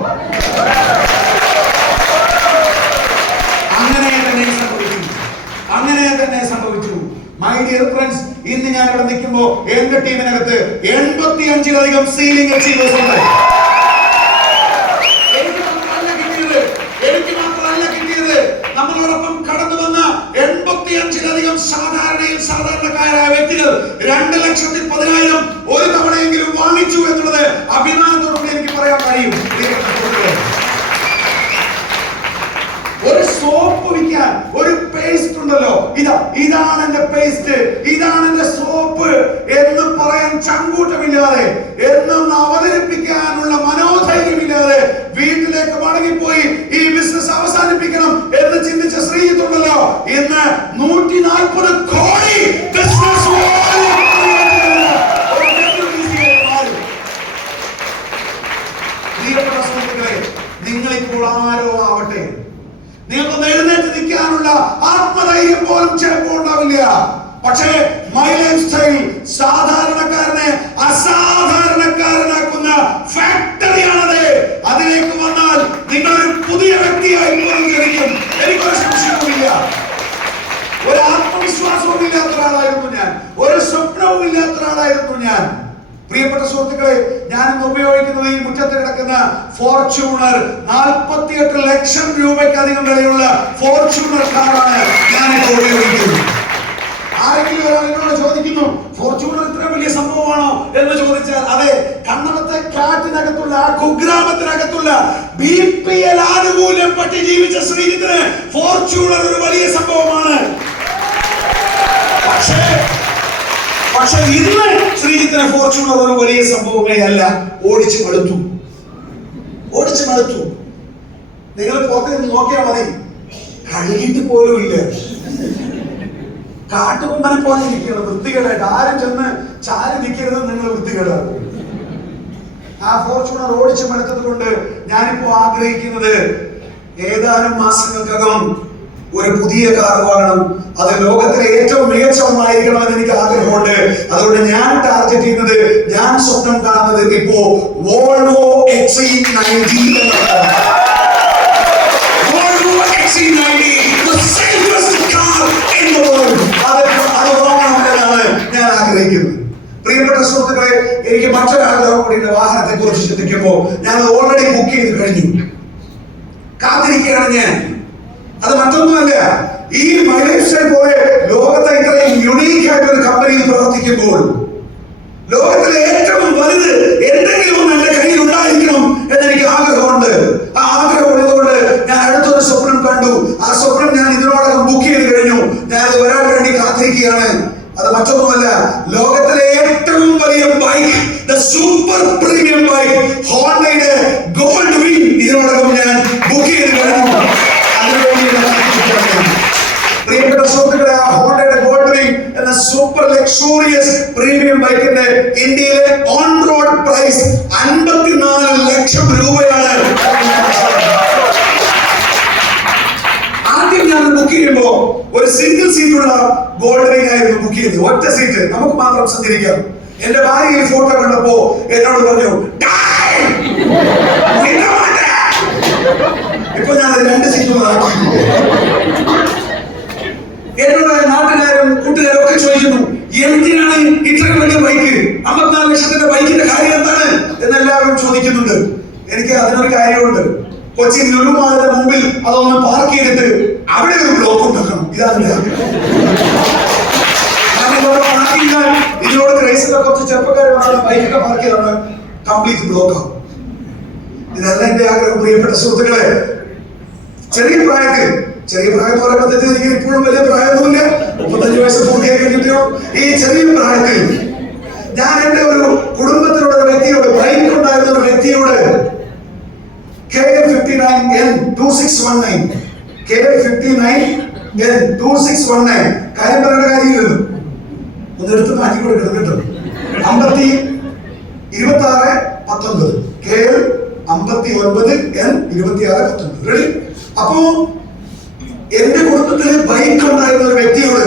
അവിടെ നിൽക്കുമ്പോ എന്റെ ടീമിനകത്ത് 85-ലധികം സീലിംഗ് അച്ചീവേഴ്സ് ഉണ്ട്. എനിക്ക് മാത്രമല്ല കിട്ടിയത്, നമ്മളോടൊപ്പം കടന്നു വന്ന 85-ലധികം സാധാരണക്കാരായ വ്യക്തികൾ 2,10,000 ഒരു തവണയെങ്കിലും വാങ്ങിച്ചു എന്നുള്ളത് അഭിമാനത്തോടെ എനിക്ക് പറയാൻ കഴിയും. ഒരു സോപ്പ് വിൽക്കാൻ ഒരു പേസ്റ്റ് ഉണ്ടല്ലോ, ഇതാണ് എന്റെ പേസ്റ്റ്, ഇതാണ് എന്റെ സോപ്പ് എന്ന് പറയാൻ ചങ്കൂട്ടമില്ലാതെ, എന്നൊന്ന് അവതരിപ്പിക്കാനുള്ള മനോധൈര്യമില്ലാതെ വീട്ടിലേക്ക് മടങ്ങിപ്പോയി ഈ ബിസിനസ് അവസാനിപ്പിക്കണം എന്ന് ചിന്തിച്ച ശ്രീജിത്തുണ്ടല്ലോ, ഇന്ന് 140 കോടി ബിസിനസ്. പ്രിയപ്പെട്ട സുഹൃത്തുക്കളെ, നിങ്ങളിപ്പോൾ ആരോ ആവട്ടെ, നിങ്ങൾക്കൊന്ന് എഴുന്നേറ്റ് നിൽക്കാനുള്ള ആത്മധൈര്യം പോലും ചിലപ്പോൾ ഉണ്ടാവില്ല. പക്ഷേ മൈ ലൈഫ് സ്റ്റൈൽ സാധാരണക്കാരനെ അസാധാരണക്കാരനാക്കുന്ന ഫാക്ടറിയാണത്. അതിലേക്ക് വന്നാൽ നിങ്ങൾ ഒരു പുതിയ വ്യക്തിയായി മാറിയിരിക്കും. എനിക്കൊരു സംശയവുമില്ല. ഒരു ആത്മവിശ്വാസവും ഇല്ലാത്ത ഒരാളായിരുന്നു ഞാൻ, ഒരു സ്വപ്നവും ഇല്ലാത്ത ഒരാളായിരുന്നു ഞാൻ. പ്രിയപ്പെട്ട സുഹൃത്തുക്കളെ, ഞാൻ ഇന്ന് ഉപയോഗിക്കുന്നത് ഈ മുറ്റത്ത് കിടക്കുന്ന ഫോർച്യൂണർ 48 ലക്ഷം രൂപയ്ക്കധികം വിലയുള്ള ഫോർച്യൂണർ കാറാണ് ഞാൻ ഇപ്പോൾ ഉപയോഗിക്കുന്നത്. ആരെങ്കിലും ഒരാൾ എന്നോട് ചോദിക്കുന്നു, ഫോർച്യൂണർ ഇത്ര വലിയ സംഭവമാണോ എന്ന് ചോദിച്ചാൽ, അതെ, കണ്ണമത്തെ കാട്ടിനകത്തുള്ള ആ കുഗ്രാമത്തിനകത്തുള്ള BPL ആനുകൂല്യം പറ്റി ജീവിച്ച ശ്രീജിത്തിന് ഫോർച്യൂണർ ഒരു വലിയ സംഭവമാണ്. പക്ഷേ ഇന്ന് ശ്രീജിത്തിന് ഫോർച്യൂണർ ഒരു വലിയ സംഭവമേ അല്ല. ഓടിച്ചു മടുത്തു. നിങ്ങൾ പുറത്തേക്ക് നോക്കിയാൽ മതി, കഴുകിയിട്ട് പോലും ഇല്ല. കാട്ടുകൊമ്പനെ പോലെ ഇരിക്കണം വൃത്തികേടായിട്ട്. ആരും ചെന്ന് ചാരി നിൽക്കരുത്, നിങ്ങൾ വൃത്തികേടാകും. ആ ഫോർച്യൂണർ ഓടിച്ചു മടുത്തത് കൊണ്ട് ഞാനിപ്പോ ആഗ്രഹിക്കുന്നത് ഏതാനും മാസങ്ങൾക്കകം ഒരു പുതിയ കാർ വാങ്ങണം. അത് ലോകത്തിലെ ഏറ്റവും മികച്ച ഒന്നായിരിക്കണമെന്ന് എനിക്ക് ആഗ്രഹമുണ്ട്. അതുകൊണ്ട് ഞാൻ ടാർഗറ്റ് ചെയ്യുന്നത്, ഞാൻ സ്വപ്നം കാണുന്നത് ഇപ്പോ വോൾവോ XC90 ഞാൻ ആഗ്രഹിക്കുന്നത്. പ്രിയപ്പെട്ട സുഹൃത്തുക്കളെ, എനിക്ക് മറ്റൊരാഗ്രഹം കൂടി വാഹനത്തെ കുറിച്ച് ചിന്തിക്കുമ്പോൾ ഞാൻ ഓൾറെഡി ബുക്ക് ചെയ്ത് കഴിഞ്ഞു, കാത്തിരിക്കുകയാണ് ഞാൻ. അത് മറ്റൊന്നുമല്ല, ഈ മൈ ലൈഫ് സ്റ്റൈൽ പോലെ ലോകത്തെ ഇത്രയും യുണീക്ക് ആയിട്ട് ഒരു കമ്പനിയിൽ പ്രവർത്തിക്കുമ്പോൾ ലോകത്തിലെ ഏറ്റവും വലുത് എന്തെങ്കിലും ഒന്ന് എന്റെ കയ്യിൽ ഉണ്ടായിരിക്കണം എന്നെനിക്ക് ആഗ്രഹമുണ്ട്. ആ ആഗ്രഹം ഉള്ളതുകൊണ്ട് ഞാൻ അടുത്തൊരു സ്വപ്നം കണ്ടു. ആ സ്വപ്നം ഞാൻ ഇതിനോടകം ബുക്ക് ചെയ്ത് കഴിഞ്ഞു. ഞാൻ അത് വരാൻ വേണ്ടി കാത്തിരിക്കുകയാണ്. അത് മറ്റൊന്നുമല്ല, ലോകത്തിലെ ഏറ്റവും വലിയ bike, the super premium bike ഹോണ്ടയുടെ ഗോൾഡ് വിങ് ഇതിനോടകം ഞാൻ ബുക്ക് ചെയ്ത് കഴിഞ്ഞു. പ്രിയപ്പെട്ട സുഹൃത്തുക്കളെ, ആ ഹോണ്ടയുടെ ഗോൾഡ് വിങ് എന്ന സൂപ്പർ ലക്ഷൂറിയസ് പ്രീമിയം ബൈക്കിന്റെ ഇന്ത്യയിലെ ഓൺ റോഡ് പ്രൈസ് 54 ലക്ഷം രൂപയാണ്. ആദ്യം ഞാൻ ബുക്ക് ചെയ്യുമ്പോ ഒരു സിംഗിൾ സീറ്റുള്ള ഗോൾഡ് വിങ് ആയിരുന്നു ബുക്ക് ചെയ്തത്. ഒറ്റ സീറ്റ്, നമുക്ക് മാത്രം സഞ്ചരിക്കാം. എന്റെ ഭാര്യ ഈ ഫോട്ടോ കണ്ടപ്പോ എന്നോട് പറഞ്ഞു, ഇപ്പൊ ഞാൻ 2 സീറ്റുകൾ എന്നോട് നാട്ടുകാരും കൂട്ടുകാരും ഒക്കെ ചോദിക്കുന്നു, എന്തിനാണ് ഇത്രയും വലിയ ബൈക്ക്, 54 ലക്ഷത്തിന്റെ ബൈക്കിന്റെ കാര്യം എന്താണ് എന്നെല്ലാവരും ചോദിക്കുന്നുണ്ട്. എനിക്ക് അതിനൊരു കാര്യമുണ്ട്. കൊച്ചി ലുലു മാളിന്റെ മുമ്പിൽ അതൊന്ന് പാർക്ക് ചെയ്തിട്ട് അവിടെ ഒരു ബ്ലോക്ക് ഉണ്ടാക്കണം. ഇതാണ് ഇതിനോട് ക്രൈസിലെ കുറച്ച് ചെറുപ്പക്കാർ വന്നാൽ ബൈക്കൊക്കെ പാർക്ക് ചെയ്താണ് കംപ്ലീറ്റ് ബ്ലോക്കാവും. ഇതല്ല എന്റെ ആഗ്രഹം. പ്രിയപ്പെട്ട സുഹൃത്തുക്കളെ, ചെറിയ പ്രായം പറയുമ്പോൾ എനിക്ക് ഇപ്പോഴും വലിയ പ്രായമൊന്നുമില്ല, 35 വയസ്സ് പൂർത്തിയായി കഴിഞ്ഞിട്ടോ. ഈ ചെറിയ പ്രായത്തിൽ ഞാൻ എന്റെ ഒരു കുടുംബത്തിലുള്ള വ്യക്തിയോട്, ബൈക്ക് ഉണ്ടായിരുന്ന ഒരു വ്യക്തിയോട്, KL59N 2619 KL59N 2619 കാര്യം പറയേണ്ട കാര്യമില്ലല്ലോ, ഒന്നെടുത്ത് മാറ്റി കൊടുക്കണം കേട്ടോ. 2619 KL59N 2619 റെഡി. അപ്പോ എന്റെ കുടുംബത്തില് ബൈക്ക് ഉണ്ടായിരുന്ന ഒരു വ്യക്തിയോട്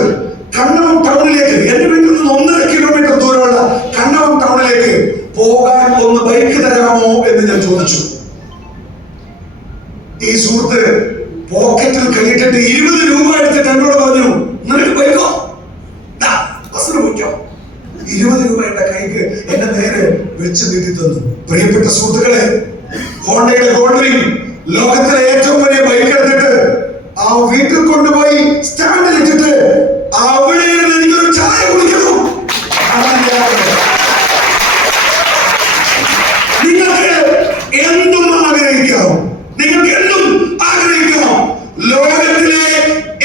കണ്ണവം ടൗണിലേക്ക്, എന്റെ വീട്ടിൽ നിന്ന് 1.5 കിലോമീറ്റർ ദൂരമുള്ള കണ്ണവം ടൗണിലേക്ക് പോകാൻ ഒന്ന് ബൈക്ക് തരാമോ എന്ന് ഞാൻ ചോദിച്ചു. ഈ സുഹൃത്ത് പോക്കറ്റിൽ കൈയിട്ടിട്ട് 20 രൂപ എടുത്തിട്ട് എന്നോട് പറഞ്ഞു, നിനക്ക് ബൈക്കോ, ബസ്സിന് പോയിക്കോ. മൈക്ക് എന്റെ നേരെ വെച്ച് നീട്ടി തന്നു. പ്രിയപ്പെട്ട സുഹൃത്തുക്കളെ, ഹോണ്ടയുടെ ഗോൾഡ് റിംഗ് ലോകത്തിലെ ഏറ്റവും വലിയ ബൈക്ക് എടുത്തിട്ട് ആ വീട്ടിൽ കൊണ്ടുപോയി സ്റ്റാൻഡിൽ ഇട്ടിട്ട് അവിടെ എനിക്കൊരു ചായ കുടിക്കണം. നിങ്ങൾക്ക് എന്തും ആഗ്രഹിക്കാം, നിങ്ങൾക്ക് എന്തും ആഗ്രഹിക്കാം, ലോകത്തിലെ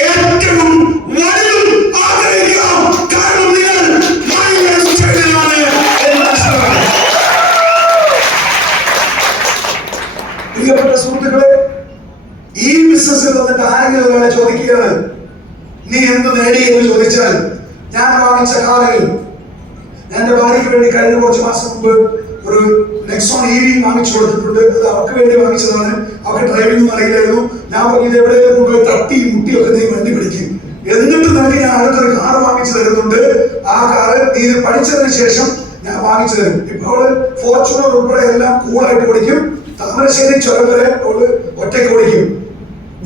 ഏറ്റവും വലുതും ആഗ്രഹിക്കാം. കാരണം നിങ്ങൾ പ്രിയപ്പെട്ട സുഹൃത്തുക്കളെ, ഈ ബിസിനസ്സിൽ വന്നിട്ട് ആരെങ്കിലും ഒരാളെ ചോദിക്കുകയാണ് നീ എന്ത് നേടി എന്ന് ചോദിച്ചാൽ, ഞാൻ വാങ്ങിച്ച കാറുകൾ, ഞാൻ എന്റെ ഭാര്യയ്ക്ക് വേണ്ടി കഴിഞ്ഞ കുറച്ച് മാസം മുമ്പ് ഒരു നെക്സോൺ EV വാങ്ങിച്ചു കൊടുത്തിട്ടുണ്ട്. അത് അവർക്ക് വേണ്ടി വാങ്ങിച്ചതാണ്. അവർക്ക് ഡ്രൈവിംഗ് ഒന്നും അറിയില്ലായിരുന്നു. ഞാൻ പറഞ്ഞു ഇത് എവിടെയെങ്കിലും കൊണ്ടുപോയി തട്ടി മുട്ടിയൊക്കെ നീ വണ്ടി പിടിക്കും, എന്നിട്ട് നിനക്ക് ഞാൻ അടുത്തൊരു കാർ വാങ്ങിച്ചു തരുന്നുണ്ട്. ആ കാറ് നീ ഇത് പഠിച്ചതിന് ശേഷം ഞാൻ വാങ്ങിച്ചു തരും. ഇപ്പൊ അവള് ഫോർച്യൂണർ ഉൾപ്പെടെ എല്ലാം കൂളായിട്ട് ഓടിക്കും. താമരശ്ശേരി ചുരം വരെ അവള് ഒറ്റയ്ക്ക് ഓടിക്കും.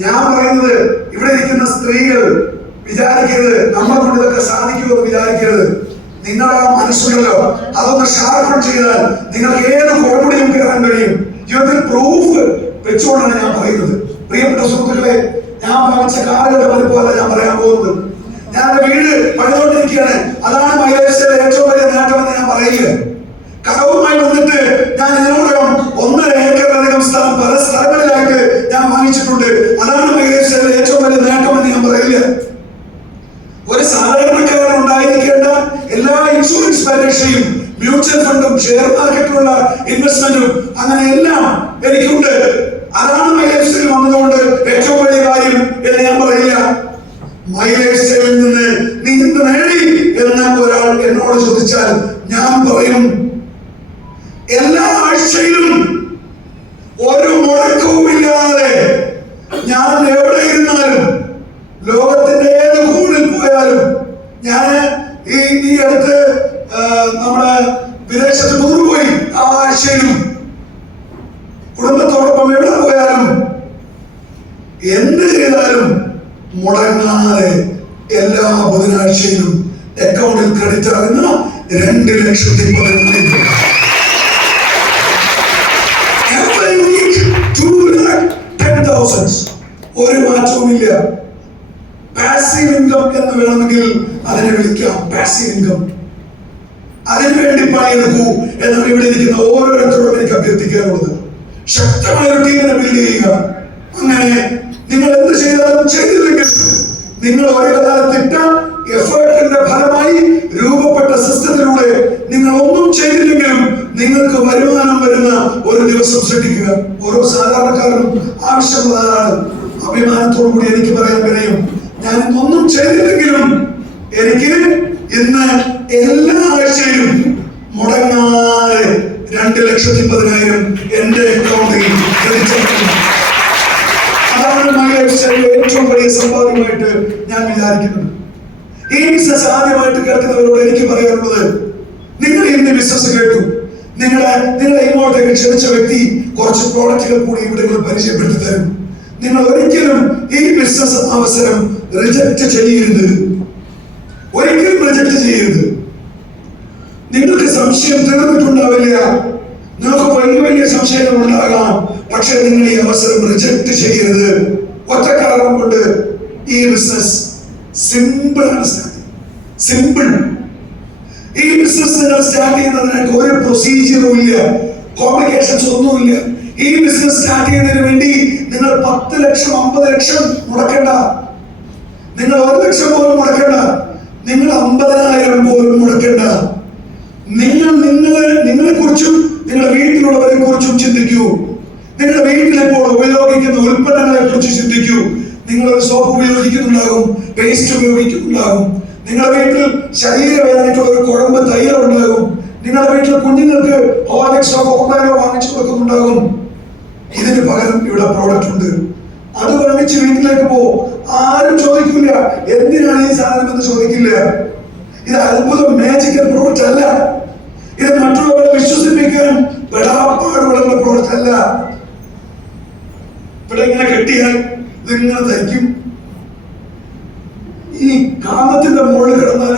ഞാൻ പറയുന്നത് ഇവിടെ ഇരിക്കുന്ന സ്ത്രീകൾ വിചാരിക്കരുത് നമ്മളെ കൊണ്ട് ഇതൊക്കെ സാധിക്കുമെന്ന് വിചാരിക്കരുത്. നിങ്ങളുടെ ആ മനസ്സുണ്ടല്ലോ, അതൊന്ന് ഷാർപ്പൺ ചെയ്താൽ നിങ്ങൾക്ക് ഏത് കോടതിയും കയറാൻ കഴിയും. ജീവിതത്തിൽ പ്രൂഫ് വെച്ചുകൊണ്ടാണ് ഞാൻ പറയുന്നത്. പ്രിയപ്പെട്ട സുഹൃത്തുക്കളെ, ഞാൻ വാങ്ങിച്ച കാറുകളുടെ വലുപ്പമല്ല ഞാൻ പറയാൻ പോകുന്നത്. ഞാൻ എന്റെ വീട് പണിതുകൊണ്ടിരിക്കുകയാണ്. അതാണ് മൈലേജിലെ ഏറ്റവും വലിയ നേട്ടമെന്ന് ഞാൻ പറയില്ല. കടവുമായി വന്നിട്ട് ഞാൻ ഇതിനോടകം 1.5 ഏക്കറിലധികം സ്ഥലം പല സ്ഥലങ്ങളിലായിട്ട് ഞാൻ വാങ്ങിച്ചിട്ടുണ്ട്. അതാണ് മൈലേജിലെ ഏറ്റവും വലിയ നേട്ടമെന്ന് ഞാൻ പറയില്ല. ഒരു സാധാരണക്കാരൻ ഉണ്ടായിരിക്കേണ്ട എല്ലാ ഇൻഷുറൻസ് പരിരക്ഷയും, മ്യൂച്വൽ ഫണ്ടും, ഷെയർ മാർക്കറ്റിലുള്ള ഇൻവെസ്റ്റ്മെന്റും, അങ്ങനെ എല്ലാം എനിക്കുണ്ട്. അതാണ് മൈലേജിൽ വന്നതുകൊണ്ട് ഏറ്റവും വലിയ കാര്യം എന്ന് ഞാൻ പറയില്ല. മൈലേജിൽ നിന്ന് നീ എന്ത് നേടി എന്ന് ഒരാൾ എന്നോട് ചോദിച്ചാൽ ഞാൻ പറയും, എല്ലാ ആഴ്ചയിലും ഒരു മുടക്കവുമില്ലാതെ ഞാൻ എവിടെ ഇരുന്നാലും, ലോകത്തിന്റെ ഏത് കോണിൽ പോയാലും, ഞാൻ ഈ അടുത്ത് നമ്മുടെ വിദേശത്ത് ടൂർ പോയി, ആ ആഴ്ചയിലും കുടുംബത്തോടൊപ്പം എവിടെ പോയാലും എന്ത് ചെയ്താലും മുടങ്ങാതെ എല്ലാ ബുധനാഴ്ചയിലും അക്കൗണ്ടിൽ ക്രെഡിറ്റ് ആകുന്ന 2,10,000 ഒരു മാറ്റവുമില്ല. പാസീവ് ഇൻകം എന്ന് വേണമെങ്കിൽ അതിനെ വിളിക്കാം. പാസീവ് ഇൻകം, അതിനുവേണ്ടി പണിയെടുക്കൂ എന്നാണ് ഇവിടെ ഇരിക്കുന്ന ഓരോരുത്തരോടും എനിക്ക് അഭ്യർത്ഥിക്കാനുള്ളത്. ശക്തമായ ഒരു ടീമിനെ ബിൽഡ് ചെയ്യുക. അങ്ങനെ നിങ്ങൾ എന്ത് ചെയ്താലും ചെയ്തില്ലെങ്കിൽ, നിങ്ങൾ ഒരു കാലത്തിട്ട എഫേർട്ടിന്റെ ഫലമായി രൂപപ്പെട്ട സിസ്റ്റത്തിലൂടെ നിങ്ങൾ ഒന്നും ചെയ്തില്ലെങ്കിലും നിങ്ങൾക്ക് വരുമാനം വരുന്ന ഒരു ദിവസം ശ്രദ്ധിക്കുക. ഓരോ സാധാരണക്കാരനും ആവശ്യമുള്ളതാണ്. അഭിമാനത്തോടു കൂടി എനിക്ക് പറയാൻ കഴിയും, ഞാൻ ഇന്നൊന്നും ചെയ്തില്ലെങ്കിലും എനിക്ക് ഇന്ന് എല്ലാ ആഴ്ചയിലും മുടങ്ങാതെ 2,10,000 എന്റെ അക്കൗണ്ടിൽ ക്രെഡിറ്റ്. അതാണ് മൈലേജിലെ ഏറ്റവും വലിയ സമ്പാദ്യമായിട്ട് ഞാൻ വിചാരിക്കുന്നത്. ഈ ബിസിനസ് ആദ്യമായിട്ട് കേൾക്കുന്നവരോട് എനിക്ക് പറയാനുള്ളത്, നിങ്ങൾ ഇന്ന് ബിസിനസ് കേട്ടു, നിങ്ങളെ ഇങ്ങോട്ടേക്ക് ക്ഷണിച്ച വ്യക്തി കുറച്ച് പ്രോഡക്റ്റുകൾ കൂടി ഇവിടെ പരിചയപ്പെടുത്തി തരും. നിങ്ങൾ ഒരിക്കലും ഈ ബിസിനസ് അവസരം റിജക്ട് ചെയ്യരുത്, ഒരിക്കലും റിജക്ട് ചെയ്യരുത്. നിങ്ങൾക്ക് സംശയം തീർന്നിട്ടുണ്ടാവില്ല, നിങ്ങൾക്ക് വലിയ വലിയ സംശയങ്ങൾ ഉണ്ടാകാം, പക്ഷെ നിങ്ങൾ ഈ അവസരം റിജക്ട് ചെയ്യരുത്. ഒറ്റ കാരണം കൊണ്ട്, ഈ ബിസിനസ് സിമ്പിൾ ആണ്. സിമ്പിൾ. ഈ ബിസിനസ് നിങ്ങൾ സ്റ്റാർട്ട് ചെയ്യുന്നതിനായിട്ട് ഒരു പ്രൊസീജിയറും ഇല്ല, കോംപ്ലിക്കേഷൻസ് ഒന്നുമില്ല. ഈ ബിസിനസ് സ്റ്റാർട്ട് ചെയ്യുന്നതിന് വേണ്ടി നിങ്ങൾ 10 ലക്ഷം 50 ലക്ഷം മുടക്കണ്ട, നിങ്ങൾ 1 ലക്ഷം പോലും മുടക്കണ്ട, നിങ്ങൾ 50,000 പോലും മുടക്കണ്ട. നിങ്ങളെ കുറിച്ചും നിങ്ങളുടെ വീട്ടിലുള്ളവരെ കുറിച്ചും ചിന്തിക്കൂ. നിങ്ങളുടെ വീട്ടിൽ ഇപ്പോൾ ഉപയോഗിക്കുന്ന ഉൽപ്പന്നങ്ങളെ കുറിച്ച് ചിന്തിക്കൂ. നിങ്ങളൊരു സോപ്പ് ഉപയോഗിക്കുന്നുണ്ടാകും, പേസ്റ്റ് ഉപയോഗിക്കുന്നുണ്ടാകും. നിങ്ങളുടെ വീട്ടിൽ ശരീരവേദനയ്ക്കുള്ള ഒരു കുഴമ്പ് തൈലം ഉണ്ടാകും. നിങ്ങളുടെ വീട്ടിൽ കുഞ്ഞുങ്ങൾക്ക് ഹോർലിക്സോ കോക്കോയോ വാങ്ങിച്ചു കൊടുക്കുന്നുണ്ടാകും. ഇതിന് പകരം ഇവിടെ പ്രോഡക്റ്റ് ഉണ്ട്, അത് വാങ്ങിച്ച് വീട്ടിലേക്ക് പോ. ആരും ചോദിക്കില്ല എന്തിനാണ് ഈ സാധനം എന്ന് ചോദിക്കില്ല. ഇത് അത്ഭുതം മാജിക്കൽ പ്രോഡക്റ്റ് അല്ല. ഇത് മറ്റുള്ളവരെ വിശ്വസിപ്പിക്കാൻ പെടാപ്പാടുള്ള പ്രോഡക്റ്റ് അല്ല. ഇവിടെ ഇങ്ങനെ കെട്ടിയാൽ ഇതിങ്ങനെ ധരിക്കും. ഈ കാന്തത്തിന്റെ മുകളിൽ കിടന്നാൽ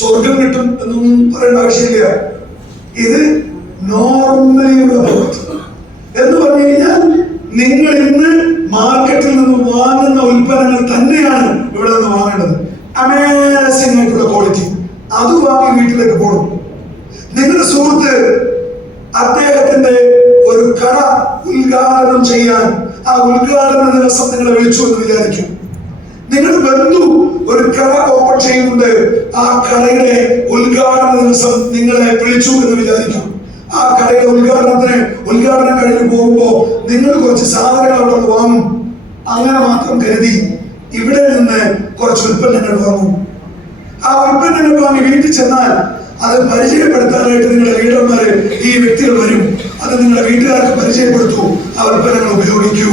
സ്വർഗം കിട്ടും എന്നൊന്നും പറയേണ്ട ആവശ്യമില്ല. ഇത് നോർമലിയുള്ള പ്രവൃത്തി എന്ന് പറഞ്ഞു കഴിഞ്ഞാൽ നിങ്ങൾ ഇന്ന് മാർക്കറ്റിൽ നിന്ന് വാങ്ങുന്ന ഉൽപ്പന്നങ്ങൾ തന്നെയാണ് ഇവിടെ നിന്ന് വാങ്ങേണ്ടത്. അമേസിംഗ് ആയിട്ടുള്ള ക്വാളിറ്റി, അത് വാങ്ങി വീട്ടിലേക്ക് പോകണം. നിങ്ങളുടെ സുഹൃത്ത് അദ്ദേഹത്തിന്റെ ഒരു കട ഉദ്ഘാടനം ചെയ്യാൻ ആ ഉദ്ഘാടന ദിവസം നിങ്ങളെ വിളിച്ചു എന്ന് വിചാരിക്കും. നിങ്ങളുടെ ബന്ധു ഒരു കട ഓപ്പൺ ചെയ്യുന്നുണ്ട്, ആ കടയുടെ ഉദ്ഘാടന ദിവസം നിങ്ങളെ വിളിച്ചു എന്ന് വിചാരിക്കും. ആ കടയുടെ ഉദ്ഘാടനം കഴിഞ്ഞ് പോകുമ്പോ നിങ്ങൾ കുറച്ച് സാധനങ്ങൾ അവിടെ നിന്ന് വാങ്ങും. അങ്ങനെ മാത്രം കരുതി ഇവിടെ നിന്ന് കുറച്ച് ഉൽപ്പന്നങ്ങൾ വാങ്ങും. ആ ഉൽപ്പന്നങ്ങൾ വാങ്ങി വീട്ടിൽ ചെന്നാൽ അത് പരിചയപ്പെടുത്താനായിട്ട് നിങ്ങളുടെ ലീഡർമാര് ഈ വ്യക്തികൾ വരും. അത് നിങ്ങളുടെ വീട്ടുകാർക്ക് പരിചയപ്പെടുത്തൂ, ആ ഉൽപ്പന്നങ്ങൾ ഉപയോഗിക്കൂ.